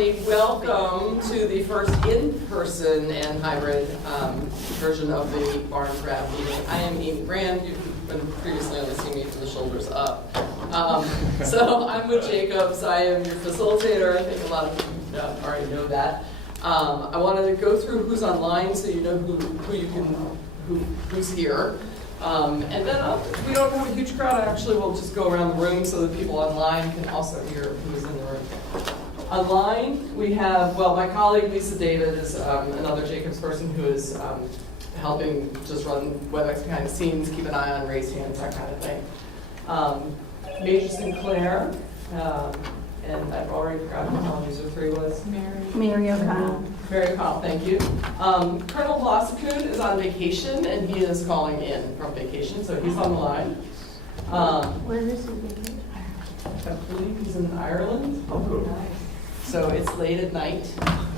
everybody. Welcome to the first in-person and hybrid version of the Barnes RAB meeting. I am Amy Brand. You've been previously only seen me from the shoulders up. So I'm with Jacobs. I am your facilitator. I think a lot of you already know that. I wanted to go through who's online so you know who's here. And then if we don't have a huge crowd, actually we'll just go around the room so that people online can also hear who's in the room. Online, we have, well, my colleague Lisa David is another Jacobs person who is helping just run WebEx behind the scenes, keep an eye on raised hands, that kind of thing. Major Sinclair, and I've already forgotten who all these are three was. Mary O'Connell. Mary O'Connell, thank you. Colonel Blossakut is on vacation, and he is calling in from vacation, so he's on the line. Where is he? I believe he's in Ireland. Oh, cool. So it's late at night,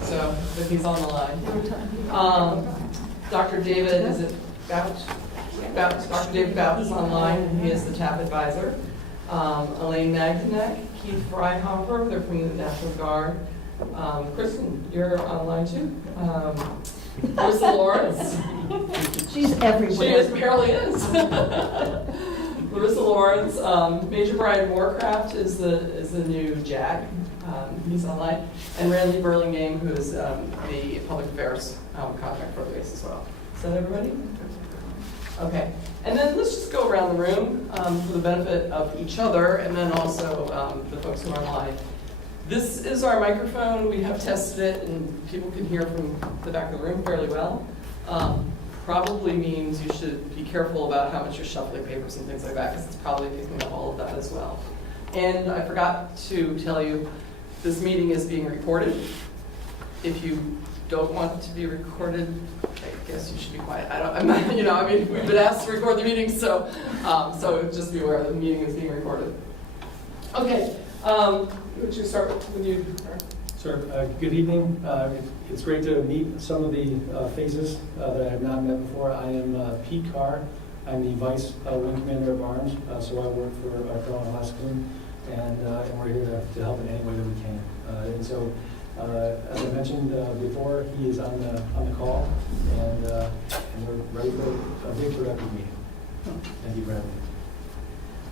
so but he's on the line. Dr. David, is it Bouch? Dr. David Bouch is online, and he is the TAP advisor. Elaine Magdanek, Keith Freihoffer, they're from the National Guard. Kristen, you're online too. Larissa Lawrence. She's everywhere. She apparently is. Larissa Lawrence. Major Brian Moorcraft is the new JAG. He's online. And Randy Burlingame, who is the public affairs contact for the base as well. Is that everybody? Okay. And then let's just go around the room for the benefit of each other and then also the folks who are online. This is our microphone. We have tested it and people can hear from the back of the room fairly well. Probably means you should be careful about how much you're shuffling papers and things like that because it's probably picking up all of that as well. And I forgot to tell you, this meeting is being recorded. If you don't want it to be recorded, I guess you should be quiet. We've been asked to record the meeting, so just be aware the meeting is being recorded. Okay, would you start with you? Sure. Good evening. It's great to meet some of the faces that I have not met before. I am Pete Carr. I'm the Vice Wing Commander of Arms, so I work for Colonel Blossakut, and we're here to help in any way that we can. And so, as I mentioned before, he is on the call, and we're ready for a big productive meeting. Thank you for having me.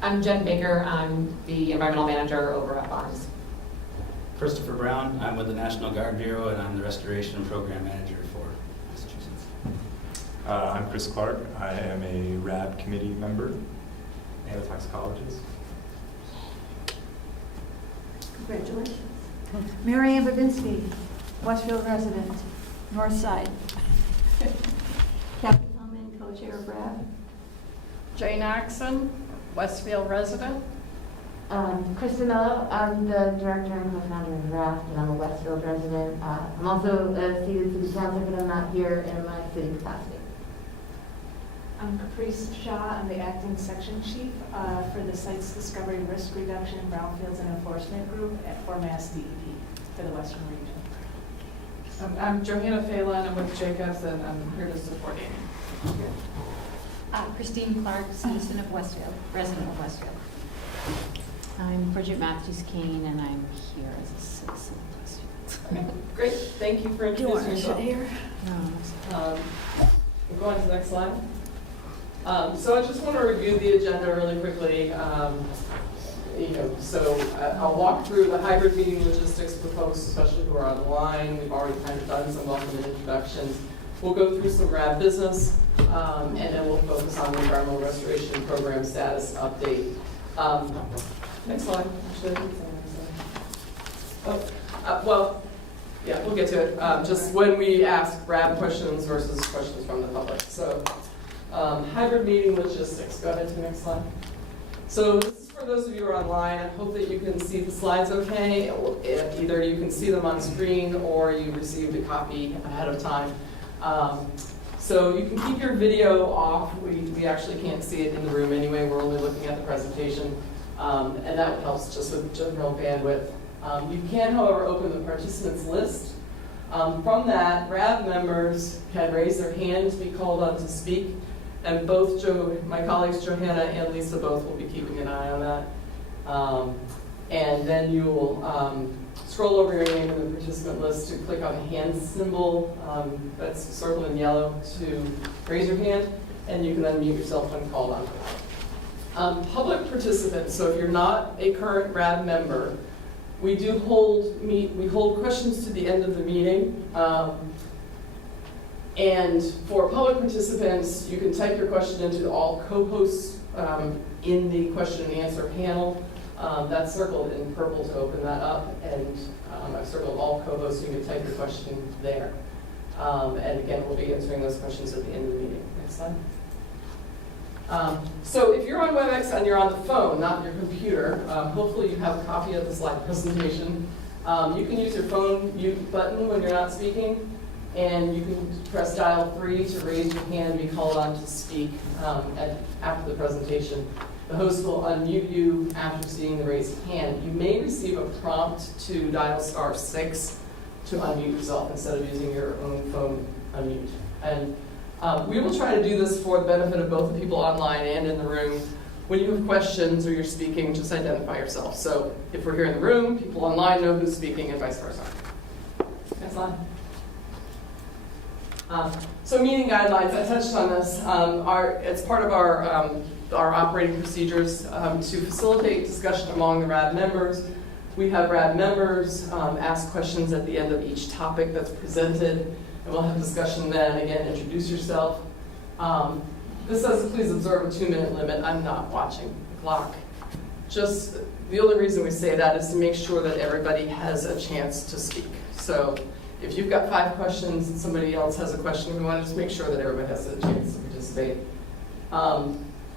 I'm Jen Baker. I'm the environmental manager over at Barnes. Christopher Brown. I'm with the National Guard Bureau, and I'm the restoration program manager for Massachusetts. I'm Chris Clark. I am a RAB committee member and a toxicologist. Congratulations. Mary Ann Babinski, Westfield resident, North Side. Kathy Hellman, co-chair of RAB. Jane Axon, Westfield resident. Kristen Mello, I'm the director and co-founder of RAFT, and I'm a Westfield resident. I'm also a seated city councilor, but I'm not here in my city capacity. I'm Caprice Shaw. I'm the acting section chief for the Sites Discovery Risk Reduction, Brownfields and Enforcement Group for Mass DEP for the Western region. I'm Johanna Phelan. I'm with Jacobs, and I'm here to support Amy. Christine Clark, citizen of Westfield, resident of Westfield. I'm Bridget Matthews-Kane, and I'm here as a citizen of Westfield. Okay, great. Thank you for introducing yourself. Here? We'll go on to the next slide. So I just want to review the agenda really quickly. I'll walk through the hybrid meeting logistics for folks, especially who are on the line. We've already kind of done some welcome and introductions. We'll go through some RAB business, and then we'll focus on the environmental restoration program status update. Next slide. Actually, I think it's on the next slide. Yeah, we'll get to it. Just when we ask RAB questions versus questions from the public. So, hybrid meeting logistics. Go ahead to the next slide. So this is for those of you who are online. I hope that you can see the slides okay. Either you can see them on screen or you received a copy ahead of time. So you can keep your video off. We actually can't see it in the room anyway. We're only looking at the presentation. And that helps just with general bandwidth. You can, however, open the participants list. From that, RAB members can raise their hand to be called on to speak. And both my colleagues Johanna and Lisa both will be keeping an eye on that. And then you will scroll over your name in the participant list to click on the hand symbol that's circled in yellow to raise your hand, and you can unmute yourself when called on. Public participants, so if you're not a current RAB member, we hold questions to the end of the meeting. And for public participants, you can type your question into all co-hosts in the question and answer panel. That's circled in purple to open that up, and I've circled all co-hosts. You can type your question there. And again, we'll be answering those questions at the end of the meeting. Next slide. So if you're on WebEx and you're on the phone, not your computer, hopefully you have a copy of the slide presentation. You can use your phone mute button when you're not speaking, and you can press dial 3 to raise your hand and be called on to speak after the presentation. The host will unmute you after seeing the raised hand. You may receive a prompt to dial *6 to unmute yourself instead of using your own phone unmute. And we will try to do this for the benefit of both the people online and in the room. When you have questions or you're speaking, just identify yourself. So if we're here in the room, people online know who's speaking and vice versa. Next slide. So meeting guidelines, I touched on this. It's part of our operating procedures to facilitate discussion among the RAB members. We have RAB members ask questions at the end of each topic that's presented, and we'll have discussion then. Again, introduce yourself. This says please observe a 2-minute limit. I'm not watching the clock. Just the only reason we say that is to make sure that everybody has a chance to speak. So if you've got 5 questions and somebody else has a question, we want to just make sure that everybody has a chance to participate.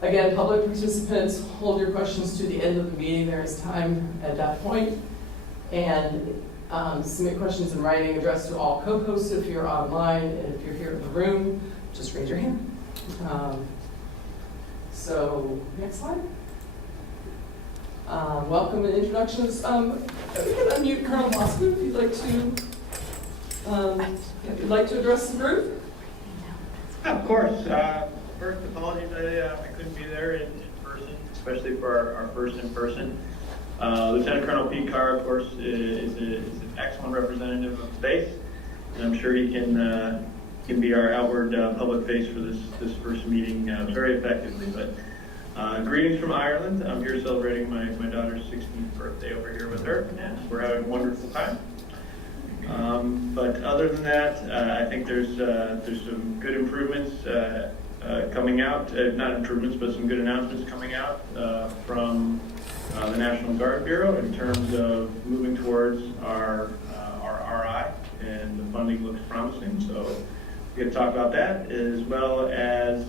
Again, public participants, hold your questions to the end of the meeting. There is time at that point. And submit questions in writing addressed to all co-hosts if you're online, and if you're here in the room, just raise your hand. So, next slide. Welcome and introductions. We can unmute Colonel Bosco if you'd like to address the group. Of course. First, apologies I couldn't be there in person, especially for our first in person. Lieutenant Colonel Pete Carr, of course, is an excellent representative of the base, and I'm sure he can be our outward public face for this first meeting very effectively. But greetings from Ireland. I'm here celebrating my daughter's 16th birthday over here with her, and we're having a wonderful time. But other than that, I think there's some good improvements coming out. Not improvements, but some good announcements coming out from the National Guard Bureau in terms of moving towards our RI, and the funding looks promising. So we're going to talk about that, as well as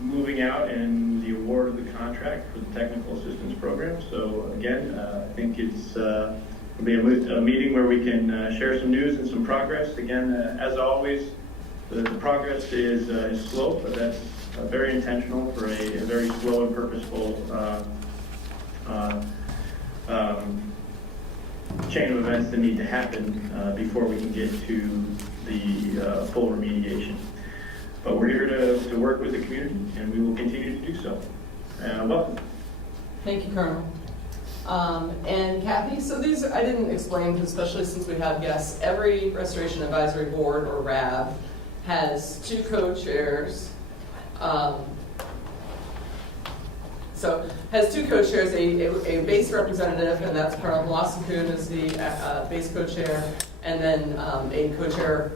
moving out and the award of the contract for the technical assistance program. So again, I think it's will be a meeting where we can share some news and some progress. Again, as always, the progress is slow, but that's very intentional for a very slow and purposeful chain of events that need to happen before we can get to the full remediation. But we're here to work with the community, and we will continue to do so. Welcome. Thank you, Colonel. And Kathy, so these, I didn't explain, especially since we have guests, every Restoration Advisory Board, or RAB, has 2 co-chairs. So has 2 co-chairs, a base representative, and that's Colonel Blossomkoon is the base co-chair, and then a co-chair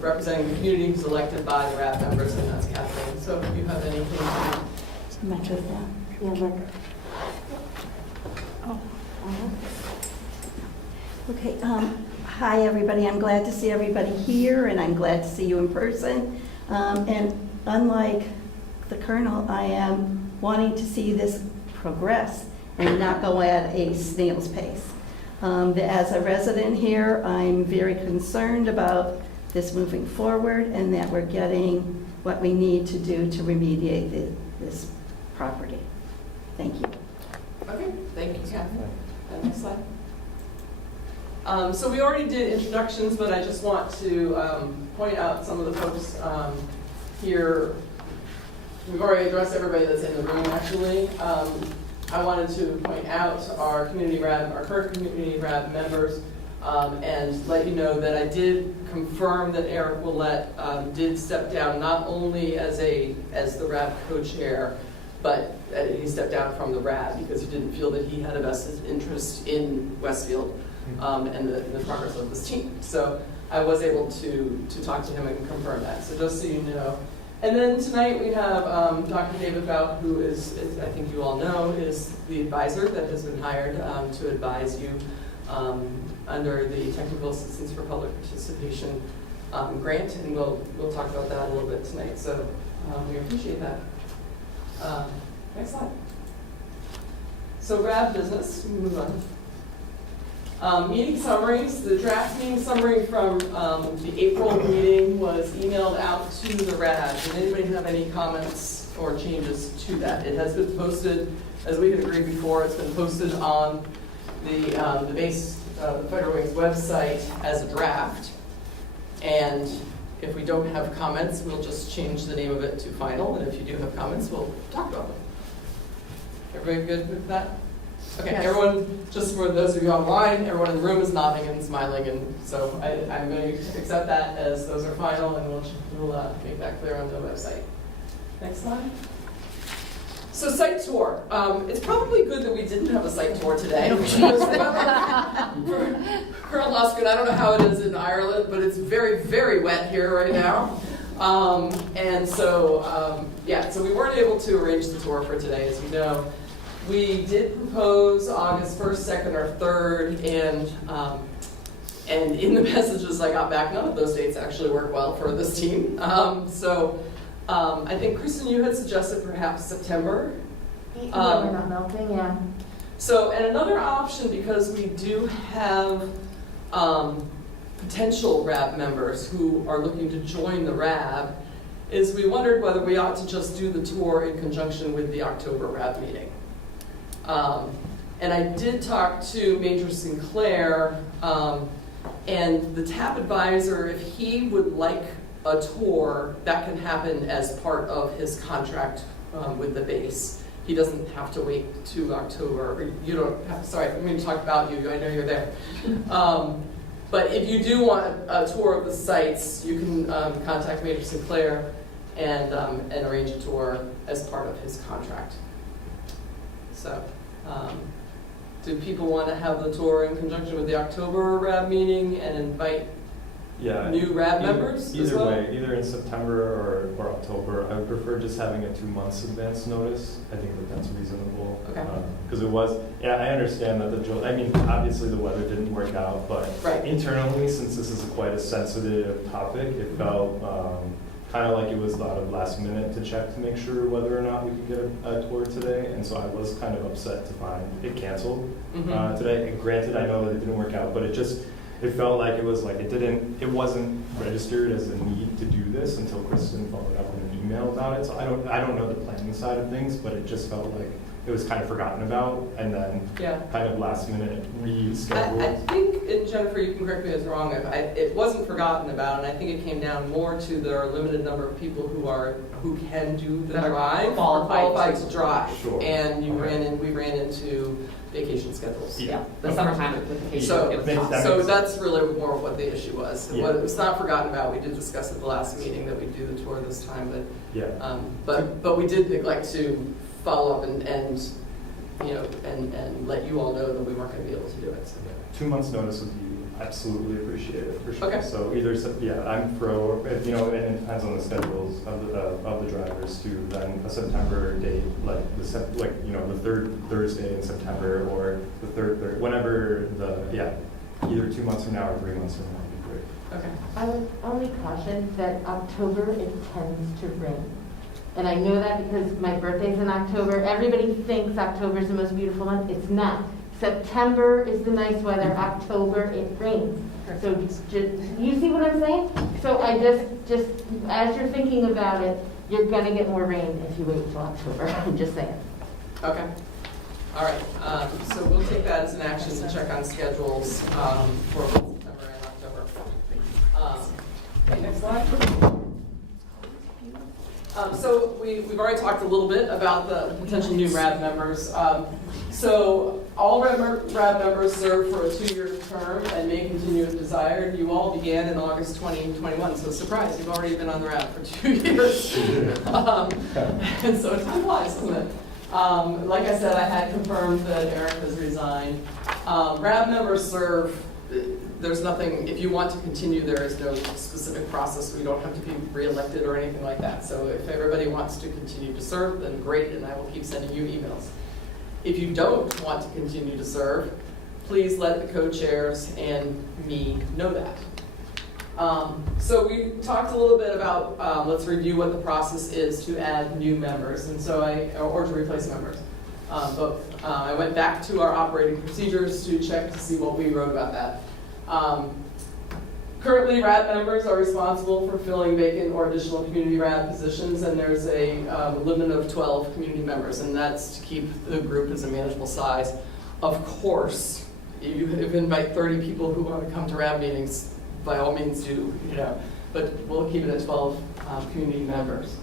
representing the community who's elected by the RAB members, and that's Kathleen. So if you have anything Okay, hi everybody. I'm glad to see everybody here, and I'm glad to see you in person. And unlike the Colonel, I am wanting to see this progress and not go at a snail's pace. As a resident here, I'm very concerned about this moving forward, and that we're getting what we need to do to remediate this property. Thank you. Okay, thank you, Kathy. Next slide. So we already did introductions, but I just want to point out some of the folks here. We've already addressed everybody that's in the room, actually. I wanted to point out our current community RAB members, and let you know that I did confirm that Eric Willett did step down not only as the RAB co-chair, but he stepped down from the RAB because he didn't feel that he had a vested interest in Westfield and the progress of this team. So I was able to talk to him and confirm that. So just so you know. And then tonight we have Dr. David Bout, who is, I think you all know, is the advisor that has been hired to advise you under the Technical Assistance for Public Participation grant, and we'll talk about that a little bit tonight. So we appreciate that. Next slide. So RAB business, we move on. Meeting summaries. The draft meeting summary from the April meeting was emailed out to the RAB. Did anybody have any comments or changes to that? It has been posted, as we had agreed before, it's been posted on the Federal Wings website as a draft. And if we don't have comments, we'll just change the name of it to final. And if you do have comments, we'll talk about them. Everybody good with that? Okay, Yes. Everyone, just for those of you online, everyone in the room is nodding and smiling, and so I'm going to accept that as those are final, and we'll make that clear on the website. Next slide. So site tour. It's probably good that we didn't have a site tour today. Because Colonel Luskin, I don't know how it is in Ireland, but it's very, very wet here right now. And so, so we weren't able to arrange the tour for today, as you know. We did propose August 1st, 2nd, or 3rd, and in the messages I got back, none of those dates actually work well for this team. I think, Kristen, you had suggested perhaps September. We're not melting, yeah. So, and another option, because we do have potential RAB members who are looking to join the RAB, is we wondered whether we ought to just do the tour in conjunction with the October RAB meeting. And I did talk to Major Sinclair, and the TAP advisor, if he would like a tour, that can happen as part of his contract with the base. He doesn't have to wait to October. You don't have, sorry, I'm going to talk about you. I know you're there. But if you do want a tour of the sites, you can contact Major Sinclair and arrange a tour as part of his contract. So, do people want to have the tour in conjunction with the October RAB meeting and invite new RAB members as well? Either way, either in September or October. I would prefer just having a 2 months advance notice. I think that's reasonable. Okay. Because it was, I understand that obviously the weather didn't work out, but internally, since this is quite a sensitive topic, it felt kind of like it was thought of last minute to check to make sure whether or not we could get a tour today, and so I was kind of upset to find it canceled today. And granted, I know that it didn't work out, but it felt like it wasn't registered as a need to do this until Kristen followed up with an email about it. So I don't know the planning side of things, but it just felt like it was kind of forgotten about, and then kind of last minute rescheduled. I think, and Jennifer, you can correct me if I'm wrong, it wasn't forgotten about, and I think it came down more to there are a limited number of people who can do the drive, qualified to drive. Sure. And we ran into vacation schedules. Yeah, the summertime with vacation. So that's really more what the issue was. Yeah. It's not forgotten about. We did discuss at the last meeting that we'd do the tour this time, but we did neglect to follow up and let you all know that we weren't going to be able to do it. So. 2 months notice would be absolutely appreciated for sure. Okay. So either I'm pro, and it depends on the schedules of the drivers too. Then a September date, the third Thursday in September, or the third whenever either 2 months from now or 3 months from now would be great. Okay. I would only caution that October it tends to rain. And I know that because my birthday's in October. Everybody thinks October is the most beautiful month. It's not. September is the nice weather. October, it rains. So you see what I'm saying? So I just as you're thinking about it, you're going to get more rain if you wait until October. I'm just saying. Okay. All right. So we'll take that as an action to check on schedules for September and October. Okay, next slide. So we've already talked a little bit about the potential new RAB members. So all RAB members serve for a 2-year term and may continue if desired. You all began in August 2021, so surprise, you've already been on the RAB for 2 years. And so time flies, doesn't it? Like I said, I had confirmed that Eric has resigned. RAB members serve, there's nothing, if you want to continue, there is no specific process. We don't have to be reelected or anything like that. So if everybody wants to continue to serve, then great, and I will keep sending you emails. If you don't want to continue to serve, please let the co-chairs and me know that. So we talked a little bit about, let's review what the process is to add new members, and so or to replace members, both. I went back to our operating procedures to check to see what we wrote about that. Currently, RAB members are responsible for filling vacant or additional community RAB positions, and there's a limit of 12 community members, and that's to keep the group as a manageable size. Of course, you invite 30 people who want to come to RAB meetings, by all means do, but we'll keep it at 12 community members.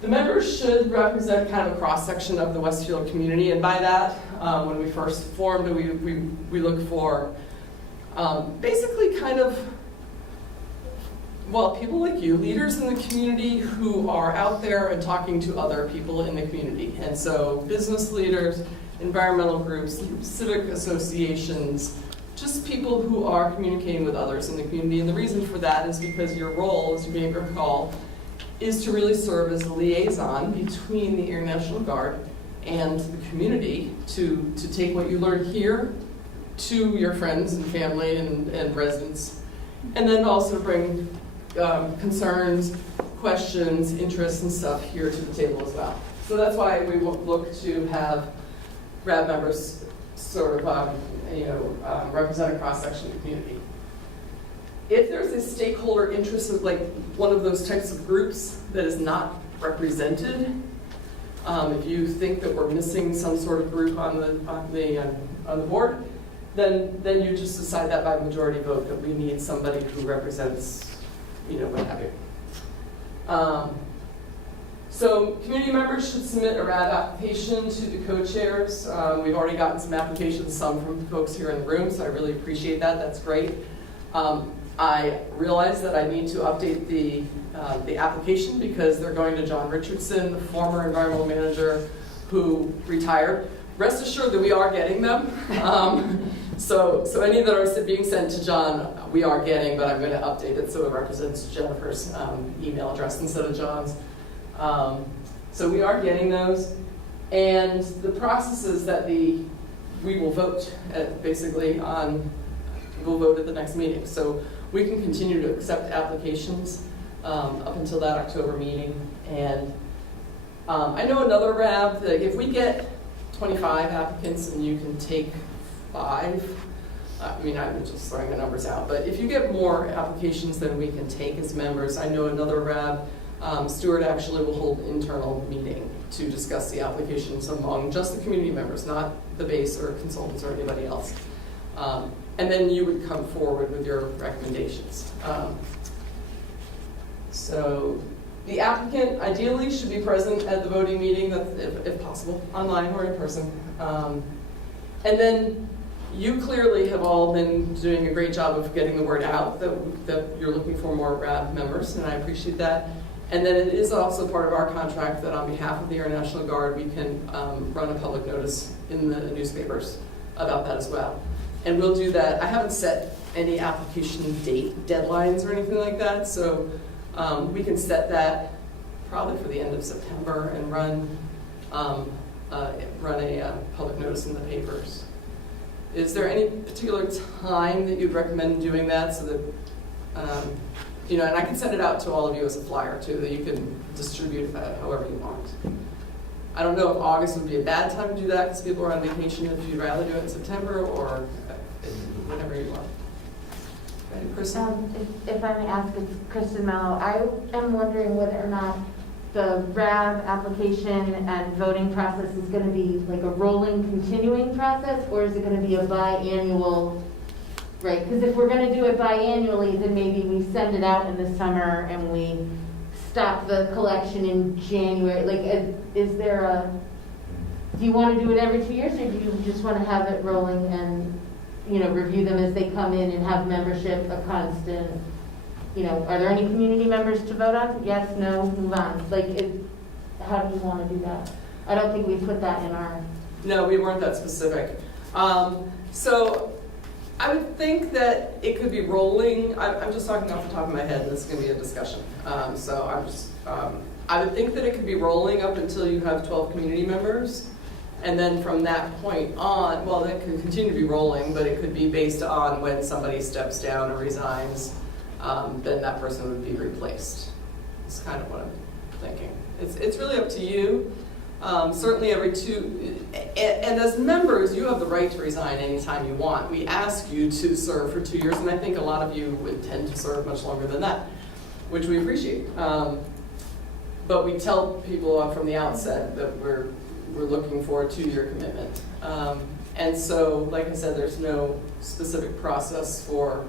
The members should represent kind of a cross-section of the Westfield community, and by that, when we first formed, we look for basically kind of, well, people like you, leaders in the community who are out there and talking to other people in the community. And so business leaders, environmental groups, civic associations, just people who are communicating with others in the community. And the reason for that is because your role, as you may recall, is to really serve as a liaison between the Air National Guard and the community to take what you learn here to your friends and family and residents, and then also bring concerns, questions, interests, and stuff here to the table as well. So that's why we look to have RAB members sort of represent a cross-section of the community. If there's a stakeholder interest of like one of those types of groups that is not represented, if you think that we're missing some sort of group on the board, then you just decide that by majority vote that we need somebody who represents, what have you. So community members should submit a RAB application to the co-chairs. We've already gotten some applications, some from folks here in the room, so I really appreciate that. That's great. I realize that I need to update the application because they're going to John Richardson, the former environmental manager who retired. Rest assured that we are getting them. So any that are being sent to John, we are getting, but I'm going to update it so it represents Jennifer's email address instead of John's. So we are getting those. And the process is that we will vote basically we'll vote at the next meeting. So we can continue to accept applications up until that October meeting. And I know another RAB, that if we get 25 applicants and you can take 5, I'm just throwing the numbers out, but if you get more applications than we can take as members, I know another RAB, Stuart actually will hold an internal meeting to discuss the applications among just the community members, not the base or consultants or anybody else. And then you would come forward with your recommendations. So the applicant ideally should be present at the voting meeting, if possible, online or in person. And then you clearly have all been doing a great job of getting the word out that you're looking for more RAB members, and I appreciate that. And then it is also part of our contract that on behalf of the Air National Guard, we can run a public notice in the newspapers about that as well. And we'll do that. I haven't set any application deadlines or anything like that, so we can set that probably for the end of September and run a public notice in the papers. Is there any particular time that you'd recommend doing that so that, and I can send it out to all of you as a flyer too, that you can distribute however you want. I don't know if August would be a bad time to do that because people are on vacation, if you'd rather do it in September or whenever you want. Right, Kristen? If I may ask, it's Kristen Mello. I am wondering whether or not the RAB application and voting process is going to be like a rolling, continuing process, or is it going to be a biannual, right? Because if we're going to do it biannually, then maybe we send it out in the summer and we stop the collection in January? Like, is there do you want to do it every 2 years, or do you just want to have it rolling and, review them as they come in and have membership a constant, are there any community members to vote on? Yes, no, move on. Like, how do you want to do that? I don't think we put that in our... No, we weren't that specific. So I would think that it could be rolling. I'm just talking off the top of my head, and this is going to be a discussion. I would think that it could be rolling up until you have 12 community members. And then from that point on, well, that could continue to be rolling, but it could be based on when somebody steps down or resigns, then that person would be replaced. It's kind of what I'm thinking. It's really up to you. Certainly every and as members, you have the right to resign anytime you want. We ask you to serve for 2 years, and I think a lot of you would tend to serve much longer than that, which we appreciate. But we tell people from the outset that we're looking for a 2-year commitment. And so, like I said, there's no specific process for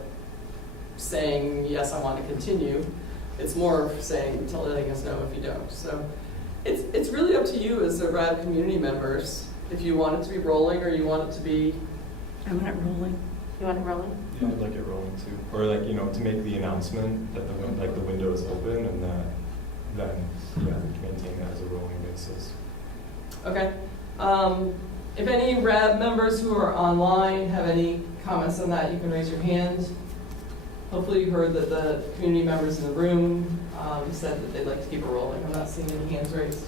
saying, yes, I want to continue. It's more saying, letting us know if you don't. So it's really up to you as the RAB community members, if you want it to be rolling or you want it to be... I want it rolling. You want it rolling? Yeah, I'd like it rolling too. Or to make the announcement that the window is open, and then maintain that as a rolling basis. Okay. If any RAB members who are online have any comments on that, you can raise your hand. Hopefully you heard that the community members in the room said that they'd like to keep it rolling. I'm not seeing any hands raised.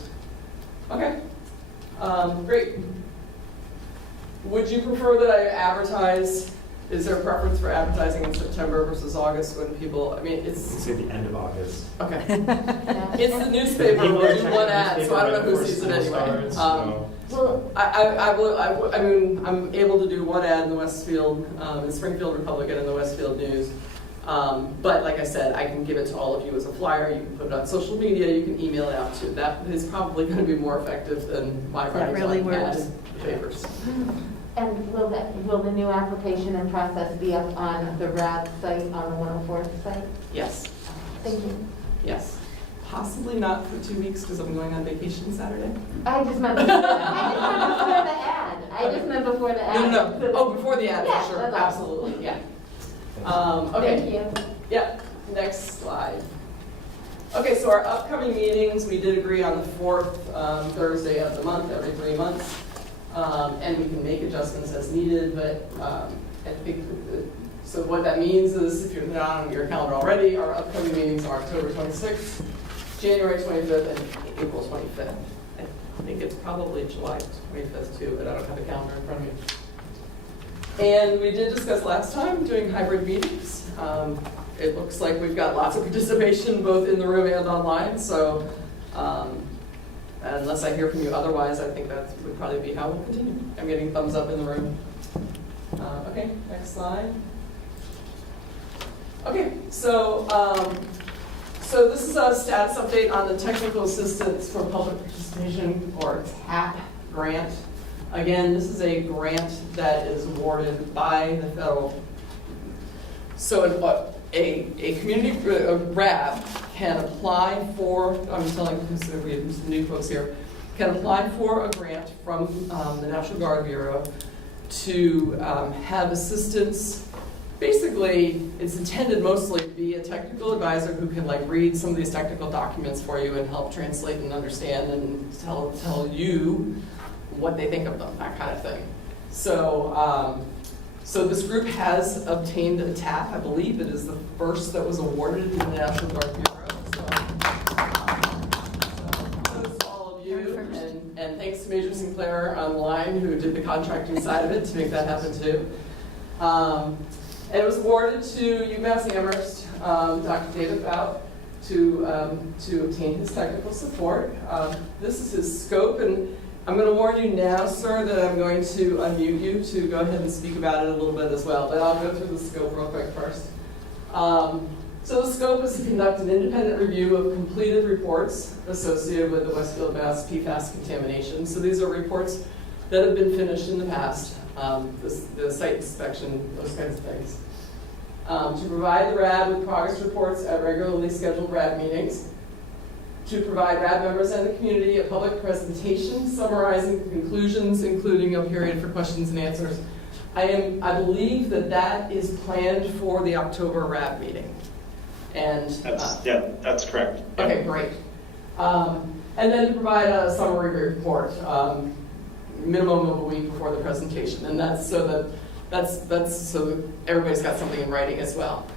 Okay. Great. Would you prefer that I advertise? Is there a preference for advertising in September versus August when people, Let's say the end of August. Okay. It's the newspaper, we'll do one ad, so I don't know who sees it anyway. Well, I'm able to do one ad in the Westfield, in Springfield Republican and the Westfield News. But like I said, I can give it to all of you as a flyer. You can put it on social media. You can email it out to. That is probably going to be more effective than my writing really on ad works. in the papers. and will the new application and process be up on the RAB site, on the 104th site? Yes. Thank you. Yes. Possibly not for 2 weeks because I'm going on vacation Saturday. I just meant before the ad. I just meant before the ad. No. Oh, before the ad, Yeah, for sure. that's all. Absolutely. Yeah. Okay. Thank you. Yeah, next slide. Okay, so our upcoming meetings, we did agree on the 4th Thursday of the month, every 3 months. And we can make adjustments as needed, but I think, so what that means is, if you're not on your calendar already, our upcoming meetings are October 26th, January 25th, and April 25th. I think it's probably July 25th too, but I don't have a calendar in front of me. And we did discuss last time doing hybrid meetings. It looks like we've got lots of participation both in the room and online, so unless I hear from you otherwise, I think that would probably be how we'll continue. I'm getting thumbs up in the room. Okay, next slide. Okay, so this is a status update on the Technical Assistance for Public Participation, or TAP grant. Again, this is a grant that is awarded by the federal. So a community RAB can apply for, I'm telling you because we have some new folks here, can apply for a grant from the National Guard Bureau to have assistance. Basically, it's intended mostly to be a technical advisor who can read some of these technical documents for you and help translate and understand and tell you what they think of them, that kind of thing. So, so this group has obtained a TAP. I believe it is the first that was awarded in the National Guard Bureau. So kudos to all of you, and thanks to Major Sinclair online who did the contracting side of it to make that happen too. And it was awarded to UMass Amherst, Dr. David Bout, to obtain his technical support. This is his scope, and I'm going to warn you now, sir, that I'm going to unmute you to go ahead and speak about it a little bit as well, but I'll go through the scope real quick first. So the scope is to conduct an independent review of completed reports associated with the Westfield Mass PFAS contamination. So these are reports that have been finished in the past, the site inspection, those kinds of things. To provide the RAB with progress reports at regularly scheduled RAB meetings. to provide RAB members and the community a public presentation summarizing the conclusions, including a period for questions and answers. I believe that is planned for the October RAB meeting. And that's correct. okay, great. And then to provide a summary report, minimum of a week before the presentation, and that's so that everybody's got something in writing as well.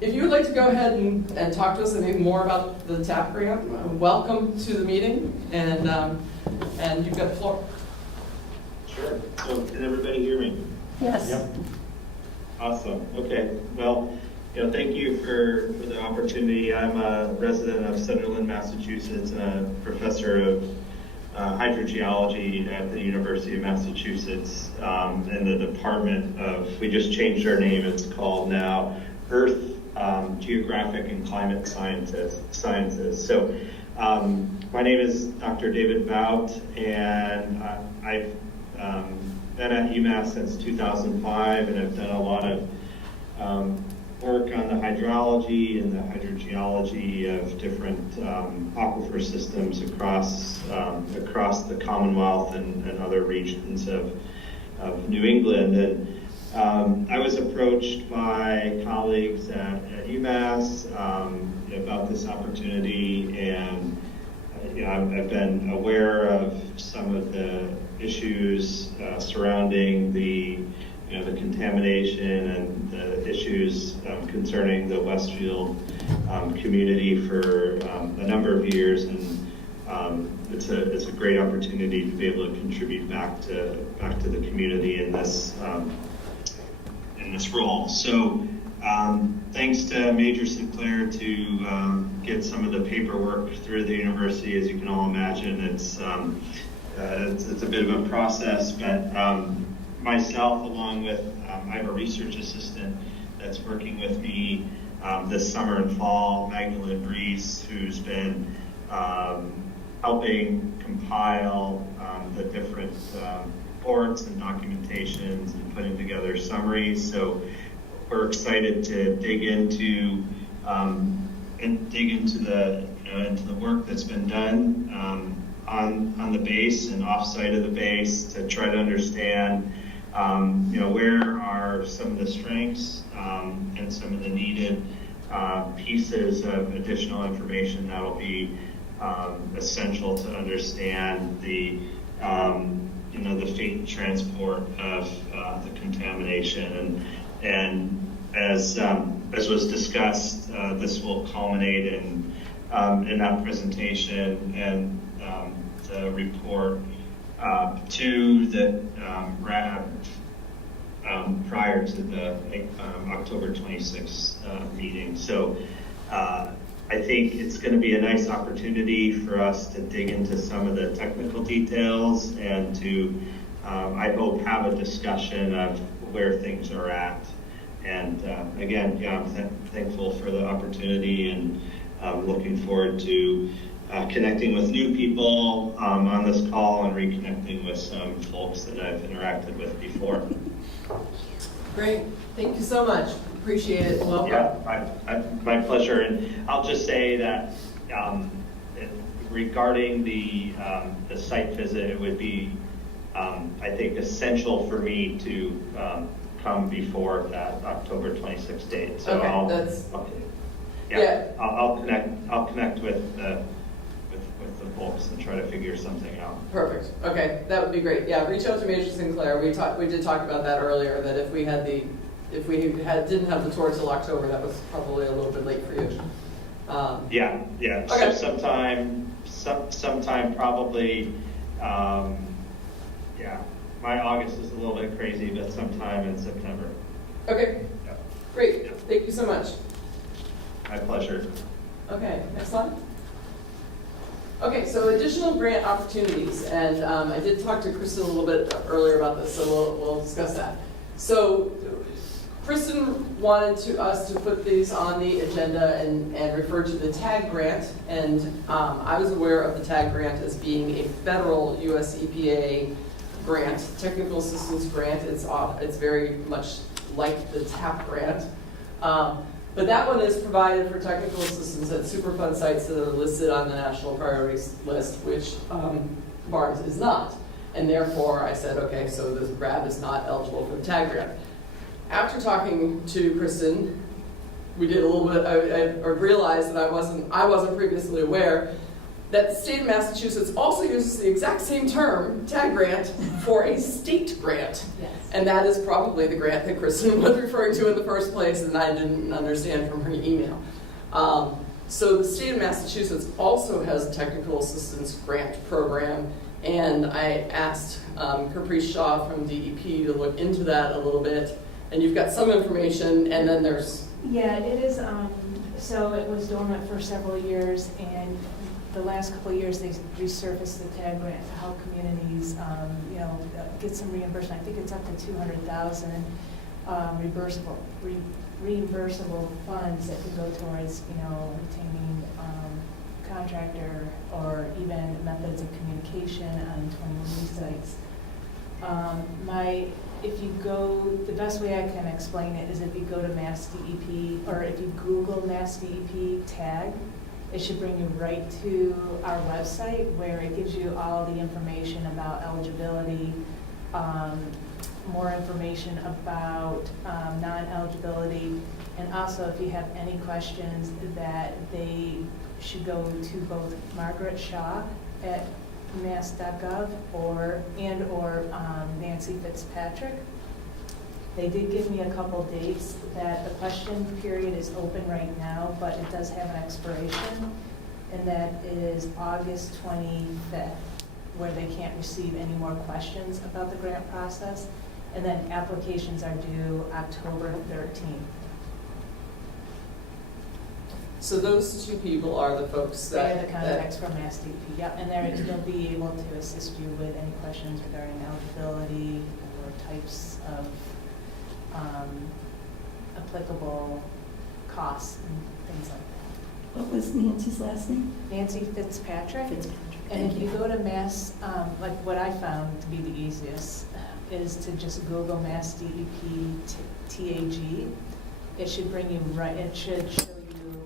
If you would like to go ahead and talk to us anything more about the TAP grant, welcome to the meeting, and you've got the floor. Sure. So can everybody hear me? Yes. Yep. Awesome. Okay. Well, thank you for the opportunity. I'm a resident of Sunderland, Massachusetts, and a professor of hydrogeology at the University of Massachusetts in the department of, we just changed our name, it's called now Earth, Geographic and Climate Sciences. So my name is Dr. David Bout, and I've been at UMass since 2005, and I've done a lot of work on the hydrology and the hydrogeology of different aquifer systems across the Commonwealth and other regions of New England. And I was approached by colleagues at UMass about this opportunity, and I've been aware of some of the issues surrounding the contamination and the issues concerning the Westfield community for a number of years, and it's a great opportunity to be able to contribute back to the community in this role. So thanks to Major Sinclair to get some of the paperwork through the university. As you can all imagine, it's a bit of a process, but myself, along with, I have a research assistant that's working with me this summer and fall, Magdalene Brees, who's been helping compile the different reports and documentations and putting together summaries. So we're excited to dig into the work that's been done on the base and off-site of the base to try to understand where are some of the strengths and some of the needed pieces of additional information that will be essential to understand the fate and transport of the contamination. And as was discussed, this will culminate in that presentation and the report to the RAB prior to the October 26th meeting. So I think it's going to be a nice opportunity for us to dig into some of the technical details and to, I hope, have a discussion of where things are at. And again, I'm thankful for the opportunity, and looking forward to connecting with new people on this call and reconnecting with some folks that I've interacted with before. Great. Thank you so much. Appreciate it. Welcome. Yeah, my pleasure. And I'll just say that regarding the site visit, it would be, I think, essential for me to come before that October 26th date. So okay, I'll connect with the folks and try to figure something out. Perfect. Okay, that would be great. Yeah, reach out to Major Sinclair. We did talk about that earlier. That if we didn't have the tour till October, that was probably a little bit late for you. Yeah. Okay. So sometime probably. My August is a little bit crazy, but sometime in September. Okay. Yeah. Great. Yeah. Thank you so much. My pleasure. Okay, next slide. Okay, so additional grant opportunities, and I did talk to Kristen a little bit earlier about this, so we'll discuss that. So Kristen wanted us to put these on the agenda and refer to the TAG grant, and I was aware of the TAG grant as being a federal US EPA grant, technical assistance grant. It's very much like the TAP grant. But that one is provided for technical assistance at Superfund sites that are listed on the national priorities list, which Barnes is not. And therefore, I said, okay, so the RAB is not eligible for the TAG grant. After talking to Kristen, we did a little bit, I realized that I wasn't previously aware that the state of Massachusetts also uses the exact same term, TAG grant, for a state grant. Yes. And that is probably the grant that Kristen was referring to in the first place, and I didn't understand from her email. So the state of Massachusetts also has a technical assistance grant program, and I asked Caprice Shaw from DEP to look into that a little bit. And you've got some information, and then there's... Yeah, it is, so it was dormant for several years, and the last couple of years they resurfaced the TAG grant to help communities, get some reimbursement. I think it's up to $200,000 reimbursable funds that could go towards, retaining contractor or even methods of communication on 21 sites. If you go, the best way I can explain it is if you go to Mass DEP, or if you Google Mass DEP TAG, it should bring you right to our website where it gives you all the information about eligibility, more information about non-eligibility, and also if you have any questions that they should go to both Margaret Shaw at mass.gov or Nancy Fitzpatrick. They did give me a couple dates that the question period is open right now, but it does have an expiration, and that is August 25th, where they can't receive any more questions about the grant process, and then applications are due October 13th. So those two people are the folks that... They're the contacts from Mass DEP, yep, and they'll be able to assist you with any questions regarding eligibility or types of applicable costs and things like that. What was Nancy's last name? Nancy Fitzpatrick. Fitzpatrick. And if you go to Mass, like what I found to be the easiest is to just Google Mass DEP TAG. It should bring you right, it should show you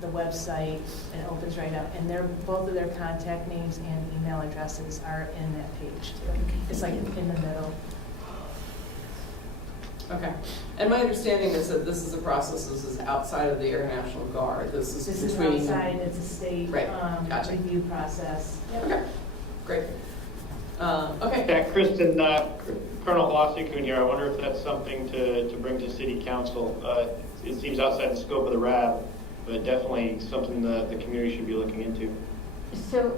the website, and it opens right up. And both of their contact names and email addresses are in that page too. Okay, It's like thank you. in the middle. Okay. And my understanding is that this is a process, this is outside of the Air National Guard. This is between... outside, it's a state Right. Gotcha. review process. Yep. Okay, great. Okay. Yeah, Kristen, Colonel Glossy-Kuhn here. I wonder if that's something to bring to City Council. It seems outside the scope of the RAB, but definitely something the community should be looking into. So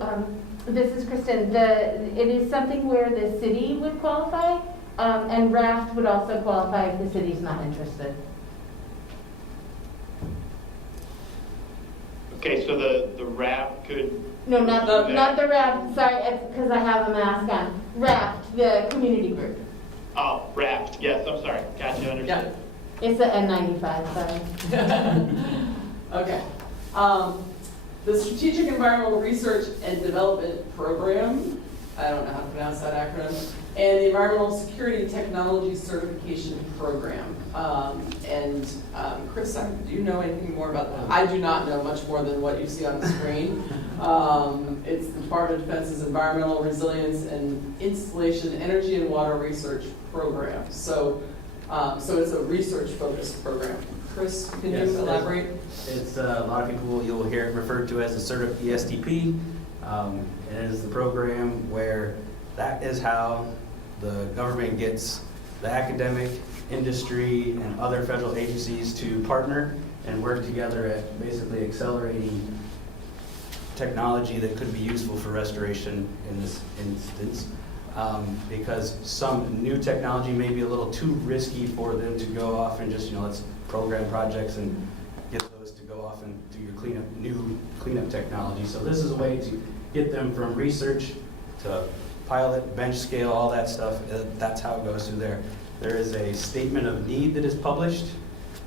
this is Kristen. It is something where the city would qualify, and RAFT would also qualify if the city's not interested. Okay, so the RAB could... No, not the RAFT. Sorry, it's because I have a mask on. RAFT, the community group. Oh, RAFT. Yes, I'm sorry. Gotcha, understood. Yeah. It's a N95, sorry. Okay. The Strategic Environmental Research and Development Program, I don't know how to pronounce that acronym, and the Environmental Security Technology Certification Program. Chris, do you know anything more about that? I do not know much more than what you see on the screen. It's the Department of Defense's Environmental Resilience and Installation Energy and Water Research Program. So it's a research-focused program. Chris, can you elaborate? It's a lot of people, you'll hear it referred to as a CERTIP ESTP. It is the program where that is how the government gets the academic, industry, and other federal agencies to partner and work together at basically accelerating technology that could be useful for restoration in this instance. Because some new technology may be a little too risky for them to go off and just, let's program projects and get those to go off and do your new cleanup technology. So this is a way to get them from research to pilot, bench scale, all that stuff. That's how it goes through there. There is a statement of need that is published,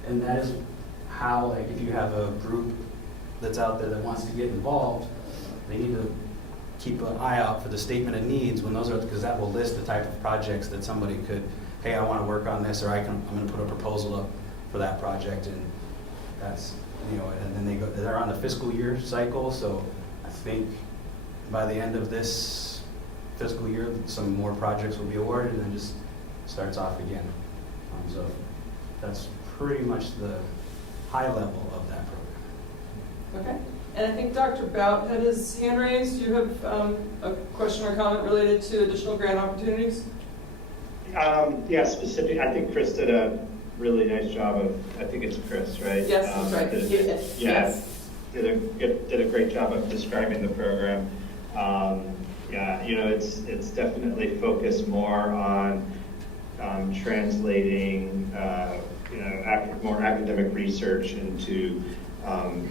and that is how, like, if you have a group that's out there that wants to get involved, they need to keep an eye out for the statement of needs when those are, because that will list the type of projects that somebody could, hey, I want to work on this, or I'm going to put a proposal up for that project, and that's, and then they're on the fiscal year cycle, so I think by the end of this fiscal year, some more projects will be awarded and then just starts off again. So that's pretty much the high level of that program. Okay. And I think Dr. Bout had his hand raised. Do you have a question or comment related to additional grant opportunities? Yeah, specific. I think Chris did a really nice job of, I think it's Chris, right? Yes, that's right. Yes. Did a great job of describing the program. Yeah, it's definitely focused more on translating, more academic research into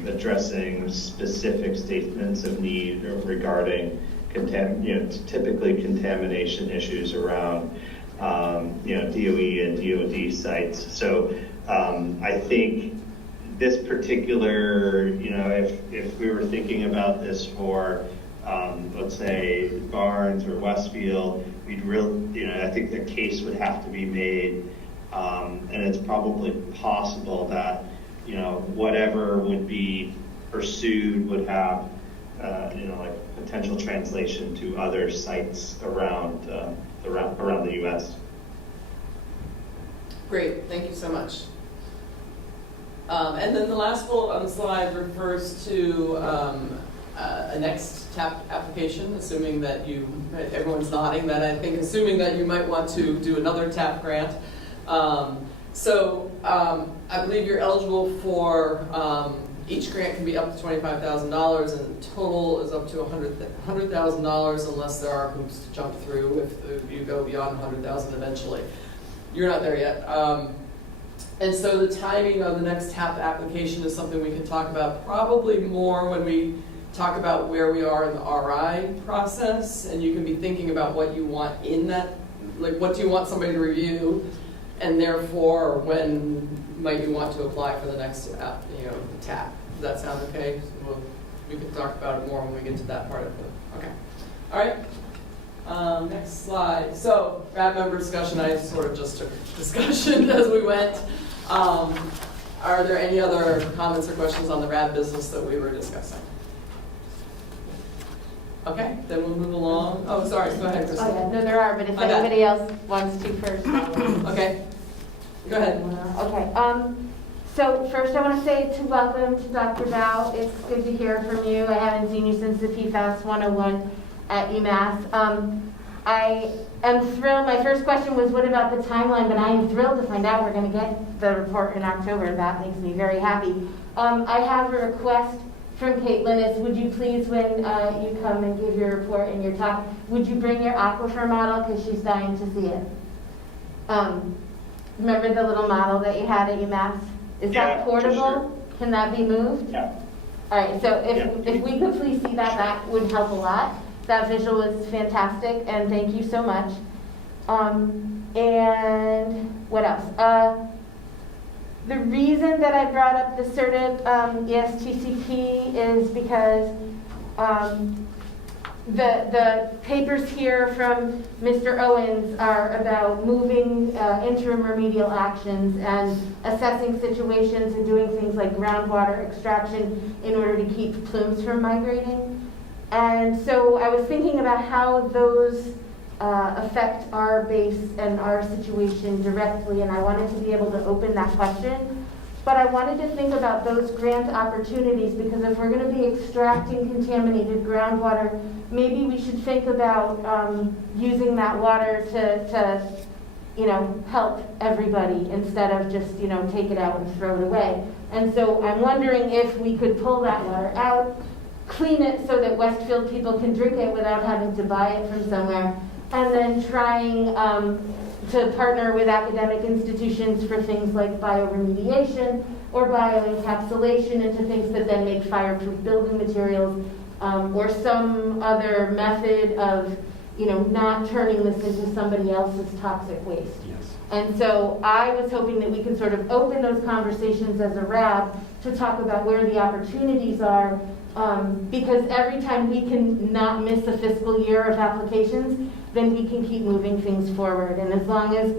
addressing specific statements of need regarding typically contamination issues around DOE and DOD sites. So I think this particular, if we were thinking about this for, let's say, Barnes or Westfield, we'd really, I think the case would have to be made, and it's probably possible that, whatever would be pursued would have, like potential translation to other sites around the U.S. Great, thank you so much. And then the last bullet on the slide refers to a next TAP application, assuming that everyone's nodding, that I think assuming that you might want to do another TAP grant. I believe you're eligible for, each grant can be up to $25,000 and total is up to $100,000 unless there are hoops to jump through if you go beyond $100,000 eventually. You're not there yet. And so the timing of the next TAP application is something we can talk about probably more when we talk about where we are in the RI process, and you can be thinking about what you want in that, like what do you want somebody to review, and therefore when might you want to apply for the next TAP. Does that sound okay? So we can talk about it more when we get to that part of it. Okay. All right. Next slide. So, RAB member discussion. I sort of just took discussion as we went. Are there any other comments or questions on the RAB business that we were discussing? Okay, then we'll move along. Oh, sorry. Go ahead, Kristen. Oh, yeah. No, there are, but if anybody else wants to first. Okay. Go ahead. Okay. So first I want to say welcome to Dr. Bout. It's good to hear from you. I haven't seen you since the PFAS 101 at UMass. I am thrilled. My first question was, what about the timeline? But I am thrilled to find out we're going to get the report in October. That makes me very happy. I have a request from Caitlin. Would you please, when you come and give your report and your talk, would you bring your aquifer model, because she's dying to see it. Remember the little model that you had at UMass? Is that portable? Sure. Can that be moved? Yeah. All right, so if we could please see that, that would help a lot. That visual is fantastic, and thank you so much. And what else? The reason that I brought up the CERTIP ESTCP is because the papers here from Mr. Owens are about moving interim remedial actions and assessing situations and doing things like groundwater extraction in order to keep plumes from migrating. And so I was thinking about how those affect our base and our situation directly, and I wanted to be able to open that question. But I wanted to think about those grant opportunities, because if we're going to be extracting contaminated groundwater, maybe we should think about using that water to help everybody instead of just, take it out and throw it away. And so I'm wondering if we could pull that water out, clean it so that Westfield people can drink it without having to buy it from somewhere, and then trying to partner with academic institutions for things like bioremediation or bioencapsulation into things that then make fireproof building materials, or some other method of, not turning this into somebody else's toxic waste. Yes. And so I was hoping that we could sort of open those conversations as a RAB to talk about where the opportunities are, because every time we can not miss a fiscal year of applications, then we can keep moving things forward. And as long as